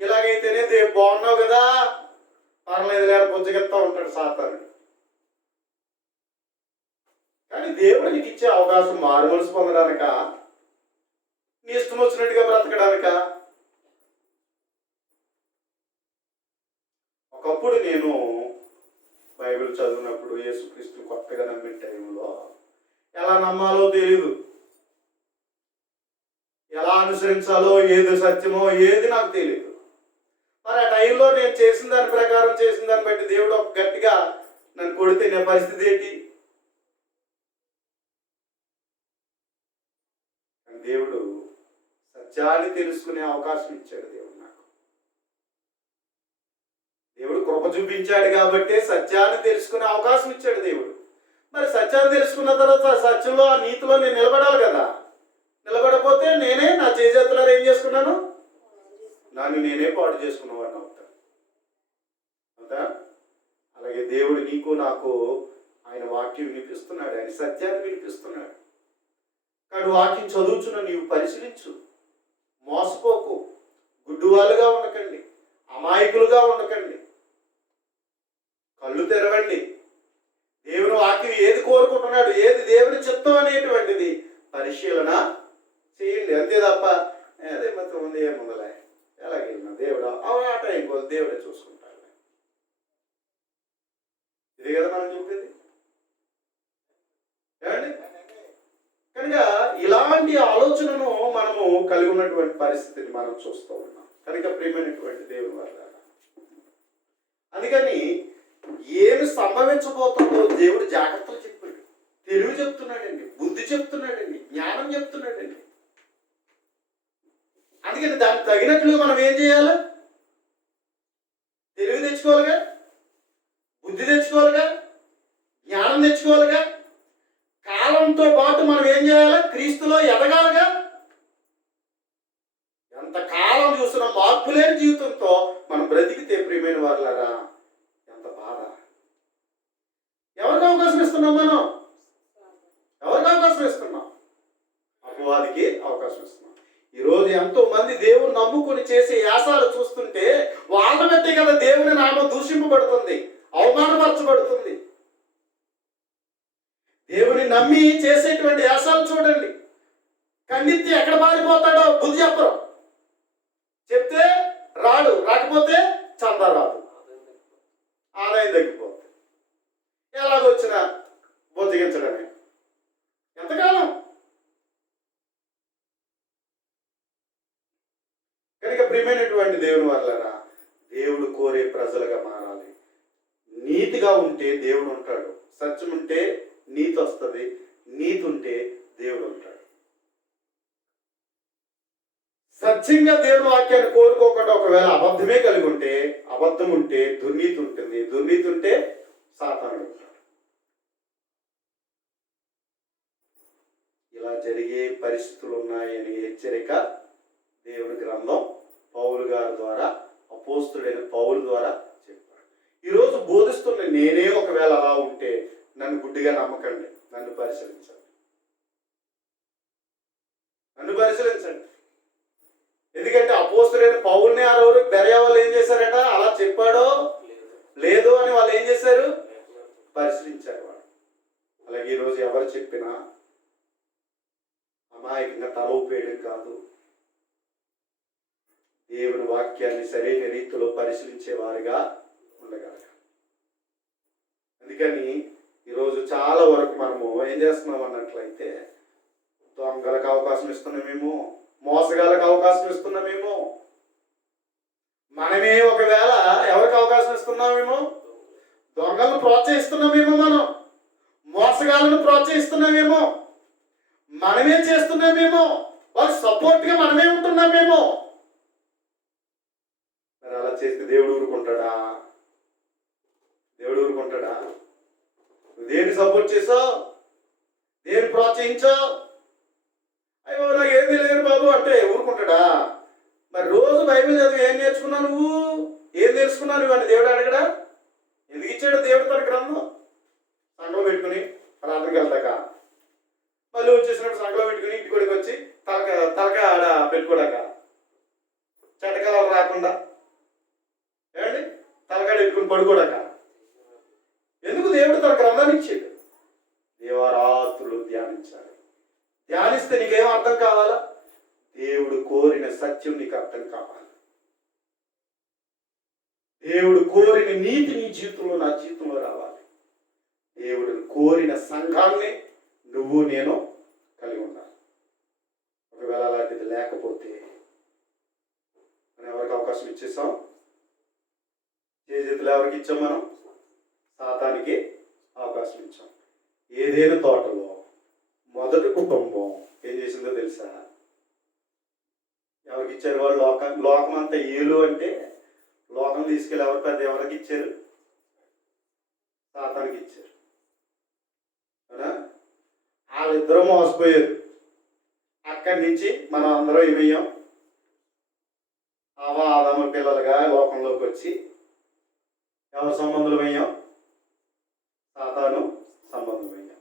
ఇలాగైతేనే దేవుడు బాగున్నావు కదా, పర్లేదు లేదా బుజ్జగెత్తా ఉంటాడు సాతానుడు. కానీ దేవుడు నీకు ఇచ్చే అవకాశం మారు మనసు పొందడానిక, నీ ఇష్టం వచ్చినట్టుగా బ్రతకడానిక? ఒకప్పుడు నేను బైబిల్ చదివినప్పుడు యేసుక్రీస్తు కొత్తగా నమ్మిన టైంలో ఎలా నమ్మాలో తెలియదు. అనుసరించాలో, ఏది సత్యమో ఏది నాకు తెలియదు. మరి ఆ టైంలో నేను చేసిన దాని ప్రకారం, చేసిన దాన్ని బట్టి దేవుడు ఒక గట్టిగా నన్ను కొడితే నా పరిస్థితి ఏంటి? దేవుడు సత్యాన్ని తెలుసుకునే అవకాశం ఇచ్చాడు. దేవుడు కృప చూపించాడు కాబట్టి సత్యాన్ని తెలుసుకునే అవకాశం ఇచ్చాడు దేవుడు. మరి సత్యాన్ని తెలుసుకున్న తర్వాత సత్యంలో, ఆ నీతిలో నేను నిలబడాలి కదా. నిలబడపోతే నేనే నా చేతుల్లో ఏం చేసుకున్నాను? నన్ను నేనే పాడు చేసుకున్నవాడిని అవుతాను. అవుతా? అలాగే దేవుడు నీకు నాకు ఆయన వాక్యం వినిపిస్తున్నాడు, ఆయన సత్యాన్ని వినిపిస్తున్నాడు. కానీ వాక్యం చదువుచున్న నీవు పరిశీలించు, మోసపోకు, గుడ్డివాళ్ళుగా ఉండకండి, అమాయకులుగా ఉండకండి. కళ్ళు తెరవండి. దేవుని వాక్యం ఏది కోరుకుంటున్నాడు, ఏది దేవుని చిత్తం అనేటువంటిది పరిశీలన చేయండి. అంతే తప్ప అదే మొత్తం ఉంది, ఏముందలే, ఎలాగైనా దేవుడు ఆ టైం కోసం దేవుడే చూసుకుంటాడు. ఇదే కదా మనం చెప్పింది. ఏమండి? కనుక ఇలాంటి ఆలోచనను మనము కలిగి ఉన్నటువంటి పరిస్థితిని మనం చూస్తూ ఉన్నాం. కనుక ప్రియమైనటువంటి దేవుని వల్ల అందుకని ఏమి సంభవించబోతుందో దేవుడు జాగ్రత్తలు చెప్పాడు, తెలివి చెప్తున్నాడండి, బుద్ధి చెప్తున్నాడండి, జ్ఞానం చెప్తున్నాడండి. అందుకని దానికి తగినట్లుగా మనం ఏం చేయాలి? తెలివి తెచ్చుకోవాలిగా, బుద్ధి తెచ్చుకోవాలిగా, జ్ఞానం తెచ్చుకోవాలిగా. కాలంతో పాటు మనం ఏం చేయాలి? క్రీస్తులో ఎదగాలిగా. ఎంత కాలం చూసిన మార్పు లేని జీవితంతో మనం బ్రతికితే ప్రియమైన వారులారా ఎంత బాధ. ఎవరికి అవకాశం ఇస్తున్నాం మనం? ఎవరికి అవకాశం ఇస్తున్నాం? అపవాదికి అవకాశం ఇస్తున్నాం. ఈరోజు ఎంతో మంది దేవుని నమ్ముకుని చేసే యాసాలు చూస్తుంటే వాళ్ళ బట్టే కదా దేవుని నామం దూషింపబడుతుంది, అవమానపరచబడుతుంది. దేవుని నమ్మి చేసేటువంటి యాసాలు చూడండి. ఖండితే ఎక్కడ పారిపోతాడో బుద్ధి చెప్పరు. చెప్తే రాడు, రాకపోతే చందా రాదు, ఆదాయం తగ్గిపోతుంది. ఎలాగొచ్చినా బొద్దిగించడమే. ఎంతకాలం? కనుక ప్రియమైనటువంటి దేవుని వల్లరా దేవుడు కోరే ప్రజలుగా మారాలి. నీతిగా ఉంటే దేవుడు ఉంటాడు, సత్యం ఉంటే నీతి వస్తుంది, నీతి ఉంటే దేవుడు ఉంటాడు. సత్యంగా దేవుని వాక్యాన్ని కోరుకోకుండా ఒకవేళ అబద్ధమే కలిగి ఉంటే, అబద్ధం ఉంటే దుర్నీతి ఉంటుంది, దుర్నీతి ఉంటే సాతానుడు ఉంటాడు. ఇలా జరిగే పరిస్థితులు ఉన్నాయని హెచ్చరిక దేవుని గ్రంథం పౌలు గారి ద్వారా, అపోస్తుడైన పౌలు ద్వారా చెప్పాడు. ఈరోజు బోధిస్తున్న నేనే ఒకవేళ అలా ఉంటే నన్ను గుడ్డిగా నమ్మకండి, నన్ను పరిశీలించండి, నన్ను పరిశీలించండి. ఎందుకంటే అపోస్తులైన పౌల్ని ఆ రోజు బెరయా వాళ్ళు ఏం చేశారట? అలా చెప్పాడో లేదు అని వాళ్ళు ఏం చేశారు? పరిశీలించారు వాళ్ళు. అలాగే ఈరోజు ఎవరు చెప్పినా అమాయకంగా తల ఊపేయడం కాదు, దేవుని వాక్యాన్ని సరైన రీతిలో పరిశీలించే వారిగా ఉండగలగాలి. అందుకని ఈరోజు చాలా వరకు మనము ఏం చేస్తున్నాం అన్నట్లయితే, దొంగలకు అవకాశం ఇస్తున్నామేమో, మోసగాళ్ళకు అవకాశం ఇస్తున్నామేమో, మనమే ఒకవేళ ఎవరికి అవకాశం ఇస్తున్నామేమో, దొంగలను ప్రోత్సహిస్తున్నామేమో, మనం మోసగాళ్ళను ప్రోత్సహిస్తున్నామేమో, మనమే చేస్తున్నామేమో, వాళ్ళకి సపోర్ట్గా మనమే ఉంటున్నామేమో. మరి అలా చేస్తే దేవుడు ఊరుకుంటాడా? దేవుడు ఊరుకుంటాడా? దేన్ని సపోర్ట్ చేసావు, దేన్ని ప్రోత్సహించావు? అయ్యో నాకు ఏం తెలియదు బాబు అంటే ఊరుకుంటాడా? మరి రోజు బైబిల్ చదివి ఏం నేర్చుకున్నావు నువ్వు, ఏం తెలుసుకున్నావు నువ్వు అని దేవుడు అడగడా? ఎందుకు ఇచ్చాడు దేవుడు తన గ్రంథం? సంఘం పెట్టుకుని రాత్రికి వెళ్తాక మళ్ళీ వచ్చేసినప్పుడు సంఘంలో పెట్టుకుని ఇంటికి వచ్చి తలక ఆడ పెట్టుకోడాక చెడ్డకాలం రాకుండా ఏమండి తలకాడ పెట్టుకుని పడుకోడాక. ఎందుకు దేవుడు తన గ్రంథాన్ని ఇచ్చాడు? దేవరాత్రులు ధ్యానించాలి. ధ్యానిస్తే నీకేం అర్థం కావాలా? దేవుడు కోరిన సత్యం నీకు అర్థం కావాలి. దేవుడు కోరిన నీతి నీ జీవితంలో, నా జీవితంలో రావాలి. దేవుడు కోరిన సంఘాన్ని నువ్వు నేను కలిగి ఉండాలి. ఒకవేళ అలా బాధ్యత లేకపోతే మనం ఎవరికి అవకాశం ఇచ్చేసాం? చేతులు ఎవరికి ఇచ్చాం? మనం సాతానికి అవకాశం ఇచ్చాం. ఏదైనా తోటలో మొదటి కుటుంబం ఏం చేసిందో తెలుసా? ఎవరికి ఇచ్చారు వాళ్ళు? లోకం అంతా ఏలు అంటే లోకం తీసుకెళ్ళి ఎవరికి ఇచ్చారు? సాతానికి ఇచ్చారు. వాళ్ళిద్దరూ మోసపోయారు. అక్కడి నుంచి మనం అందరం ఏమయ్యాం? ఆదాము పిల్లలుగా లోకంలోకి వచ్చి ఎవరి సంబంధులమయ్యాం? సాతాను సంబంధమయ్యాం.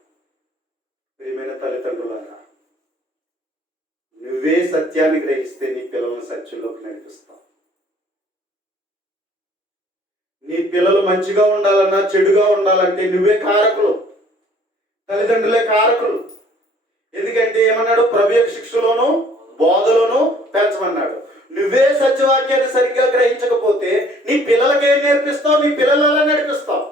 ప్రియమైన తల్లిదండ్రులారా, నువ్వే సత్యాన్ని గ్రహిస్తే నీ పిల్లలను సత్యంలోకి నడిపిస్తావు. నీ పిల్లలు మంచిగా ఉండాలన్నా చెడుగా ఉండాలంటే నువ్వే కారకులు, తల్లిదండ్రులే కారకులు. ఎందుకంటే ఏమన్నాడు? ప్రభు యొక్క శిక్షలోను బోధలోను పెంచమన్నాడు. నువ్వే సత్యవాక్యాన్ని సరిగ్గా గ్రహించకపోతే నీ పిల్లలకి ఏం నేర్పిస్తావు? నీ పిల్లలు ఎలా నడిపిస్తావు?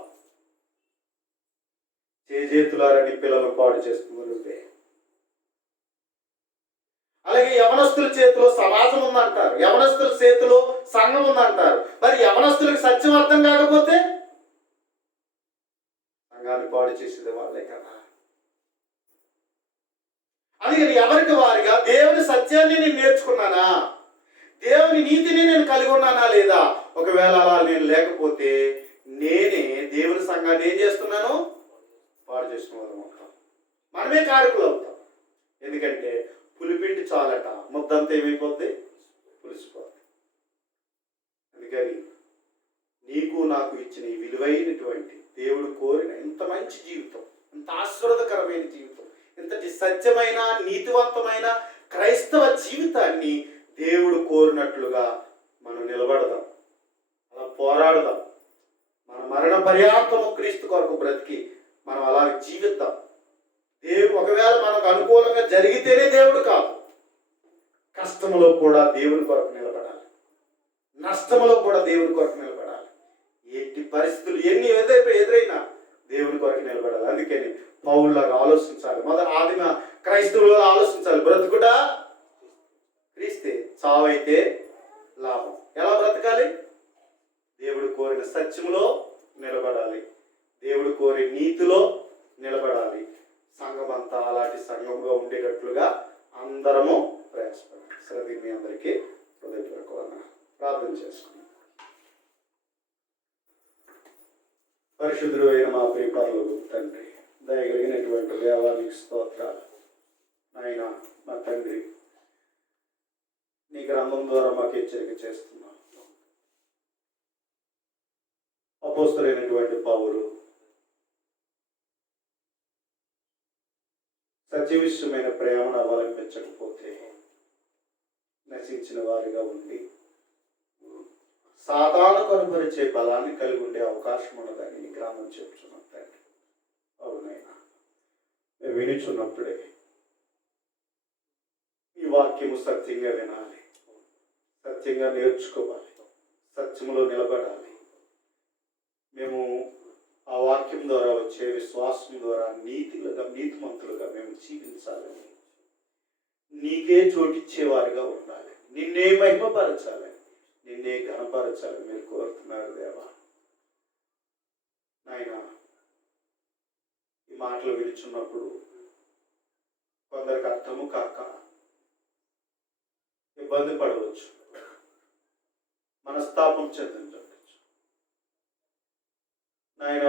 చేతులారా నీ పిల్లలు పాడు చేస్తున్నారు నువ్వే. అలాగే యవనస్తుల చేతిలో సమాజం ఉందంటారు, యవనస్తుల చేతిలో సంఘం ఉందంటారు. మరి యవనస్తులకు సత్యం అర్థం కాకపోతే సంఘాన్ని పాడు చేసేది వాళ్ళే కదా. అందుకని ఎవరికి వారిగా దేవుని సత్యాన్ని నేను నేర్చుకున్నానా, దేవుని నీతిని నేను కలిగి ఉన్నానా లేదా? ఒకవేళ అలా నేను లేకపోతే నేనే దేవుని సంఘాన్ని ఏం చేస్తున్నాను? పాడు చేసిన వాళ్ళం అవుతాం. మనమే కారకులు అవుతాం. ఎందుకంటే పులిపిండి చాలట, ముద్దంతా ఏమైపోద్ది? పులిసిపోద్ది. అందుకని నీకు నాకు ఇచ్చిన ఈ విలువైనటువంటి దేవుడు కోరిన ఇంత మంచి జీవితం, ఇంత ఆశీర్వాదకరమైన జీవితం, ఇంతటి సత్యమైన నీతివంతమైన క్రైస్తవ జీవితాన్ని దేవుడు కోరినట్లుగా మనం నిలబడదాం, అలా పోరాడదాం. మన మరణ పర్యాంతము క్రీస్తు కొరకు బ్రతికి మనం అలా జీవిద్దాం. ఒకవేళ మనకు అనుకూలంగా జరిగితేనే దేవుడు కాదు, కష్టంలో కూడా దేవుని కొరకు నిలబడాలి, నష్టంలో కూడా దేవుని కొరకు నిలబడాలి. ఎట్టి పరిస్థితులు ఎన్ని ఎదురైనా దేవుని కొరకు నిలబడాలి. అందుకని పౌరులాగా ఆలోచించాలి. ఆదిమ క్రైస్తవులుగా ఆలోచించాలి. బ్రతుకుట క్రీస్తే, చావైతే లాభం. ఎలా బ్రతకాలి? దేవుడు కోరిన సత్యములో నిలబడాలి, దేవుడు కోరి నీతిలో నిలబడాలి. సంఘం అంతా అలాంటి సంఘంగా ఉండేటట్లుగా అందరము ప్రయాసపడాలి. సరే, మీ అందరికీ హృదయపూర్వకంగా ప్రార్థన చేసుకున్నాం. పరిశుద్ధుడు అయిన మా ప్రియ పరలోకపు తండ్రి, దయగలిగినటువంటి దేవానికి స్తోత్రాలు. నాయన మా తండ్రి, నీ గ్రంథం ద్వారా మాకు హెచ్చరిక చేస్తున్నాం. అపోస్తలుడైనటువంటి పౌలు సత్యవిషయమైన ప్రేమను అవలంబించకపోతే నశించిన వారిగా ఉండి సాతాను కనుపరిచే బలాన్ని కలిగి ఉండే అవకాశం ఉన్నదని నీ గ్రంథం చెప్తున్నాం తండ్రి. అవునైనా మేము వినిచున్నప్పుడే ఈ వాక్యము సత్యంగా వినాలి, సత్యంగా నేర్చుకోవాలి, సత్యములో నిలబడాలి. మేము ఆ వాక్యం ద్వారా వచ్చే విశ్వాసం ద్వారా నీతిమంతులుగా మేము జీవించాలని, నీకే చోటిచ్చేవారిగా ఉండాలి, నిన్నే మహిమపరచాలని, నిన్నే ఘనపరచాలని మీరు కోరుతున్నారు దేవా. నాయన, ఈ మాటలు విలుచున్నప్పుడు కొందరికి అర్థము కాక ఇబ్బంది పడవచ్చు, మనస్తాపం చెందించవచ్చు. నాయన,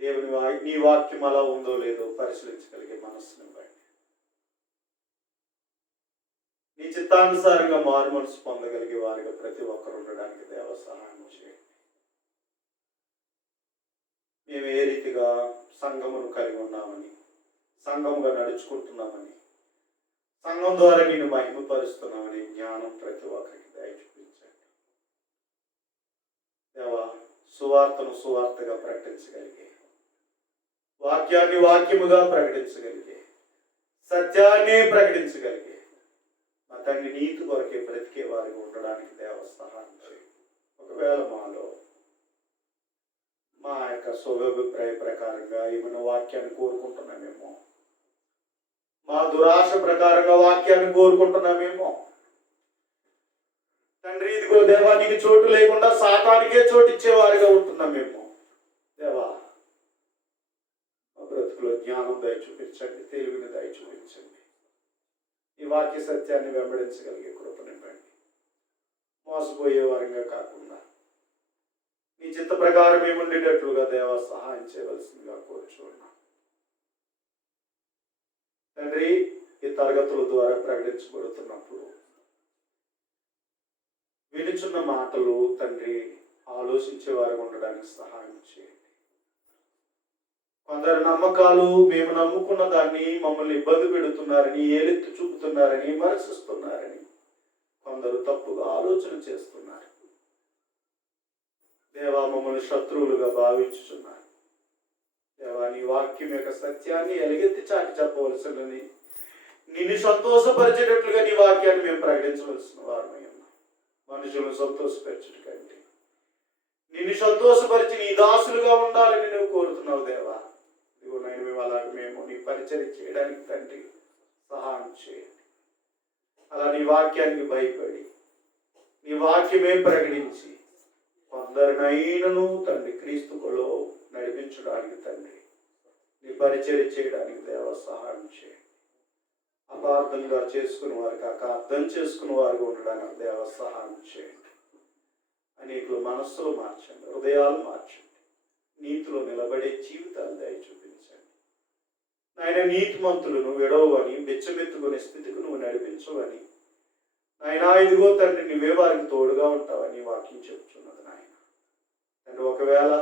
దేవుని నీ వాక్యం అలా ఉందో లేదో పరిశీలించగలిగే మనస్సును ఇవ్వండి. నీ చిత్తానుసారంగా మారు మనసు పొందగలిగే వారిగా ప్రతి ఒక్కరు ఉండడానికి దేవ సహాయం చేయండి. మేము ఏ రీతిగా సంఘమును కలిగి ఉన్నామని, సంఘముగా నడుచుకుంటున్నామని, సంఘం ద్వారా నేను మహిమపరుస్తున్నామని జ్ఞానం ప్రతి ఒక్కరికి దయ చూపించండి దేవా. సువార్తను సువార్తగా ప్రకటించగలిగే, వాక్యాన్ని వాక్యముగా ప్రకటించగలిగే, సత్యాన్ని ప్రకటించగలిగే మా తండ్రి నీతి కొరకే బ్రతికే వారికి ఉండడానికి దేవ సహాయం చేయండి. ఒకవేళ మాలో మా యొక్క స్వాభిప్రాయ ప్రకారంగా ఏమైనా వాక్యాన్ని కోరుకుంటున్నామేమో, మా దురాశ ప్రకారంగా వాక్యాన్ని కోరుకుంటున్నామేమో. తండ్రి ఇదిగో దేవా, నీకు చోటు లేకుండా సాతానికే చోటు ఇచ్చేవారిగా ఉంటున్నామేమో. దేవా, మా బ్రతుకులో జ్ఞానం దయ చూపించండి, తెలివిని దయ చూపించండి. ఈ వాక్య సత్యాన్ని వెంబడించగలిగే కృపనివ్వండి. మోసపోయే వారంగా కాకుండా నీ చిత్త ప్రకారం ఏముండేటట్లుగా దేవా సహాయం చేయవలసిందిగా కోరుచున్నాం. తండ్రి, ఈ తరగతుల ద్వారా ప్రకటించబడుతున్నప్పుడు వినుచున్న మాటలు తండ్రి ఆలోచించే వారు ఉండడానికి సహాయం చేయండి. కొందరు నమ్మకాలు మేము నమ్ముకున్న దాన్ని మమ్మల్ని ఇబ్బంది పెడుతున్నారని, ఏలెత్తి చూపుతున్నారని, విమర్శిస్తున్నారని కొందరు తప్పుగా ఆలోచన చేస్తున్నారు. దేవా, మమ్మల్ని శత్రువులుగా భావించుచున్నారు. దేవా, నీ వాక్యం యొక్క సత్యాన్ని ఎలుగెత్తి చాటి చెప్పవలసినని, నిన్ను సంతోషపరిచేటట్లుగా నీ వాక్యాన్ని మేము ప్రకటించవలసిన వారమై ఉన్నాం. మనుషులను సంతోషపరచుట కంటే నిన్ను సంతోషపరిచి నీ దాసులుగా ఉండాలని నువ్వు కోరుతున్నావు దేవా. ఇదిగో నేను మేము నీ పరిచర్య చేయడానికి తండ్రి సహాయం చేయండి. అలా నీ వాక్యానికి భయపడి నీ వాక్యమే ప్రకటించి కొందరినైనను తండ్రి క్రీస్తుకులో నడిపించడానికి తండ్రి నీ పరిచర్య చేయడానికి దేవ సహాయం చేయండి. అపార్థంగా చేసుకుని వారికి అర్థం చేసుకుని వారికి ఉండడానికి దేవ సహాయం చేయండి. అనేకులు మనస్సులు మార్చండి, హృదయాలు మార్చండి, నీతిలో నిలబడే జీవితాలు దయ చూపించండి. నాయన, నీతిమంతులను విడవని బెచ్చమెత్తుకునే స్థితికి నువ్వు నడిపించవని నాయన, ఇదిగో తండ్రి నువ్వే వారికి తోడుగా ఉంటావని వాక్యం చెప్తున్నది నాయన. తండ్రి, ఒకవేళ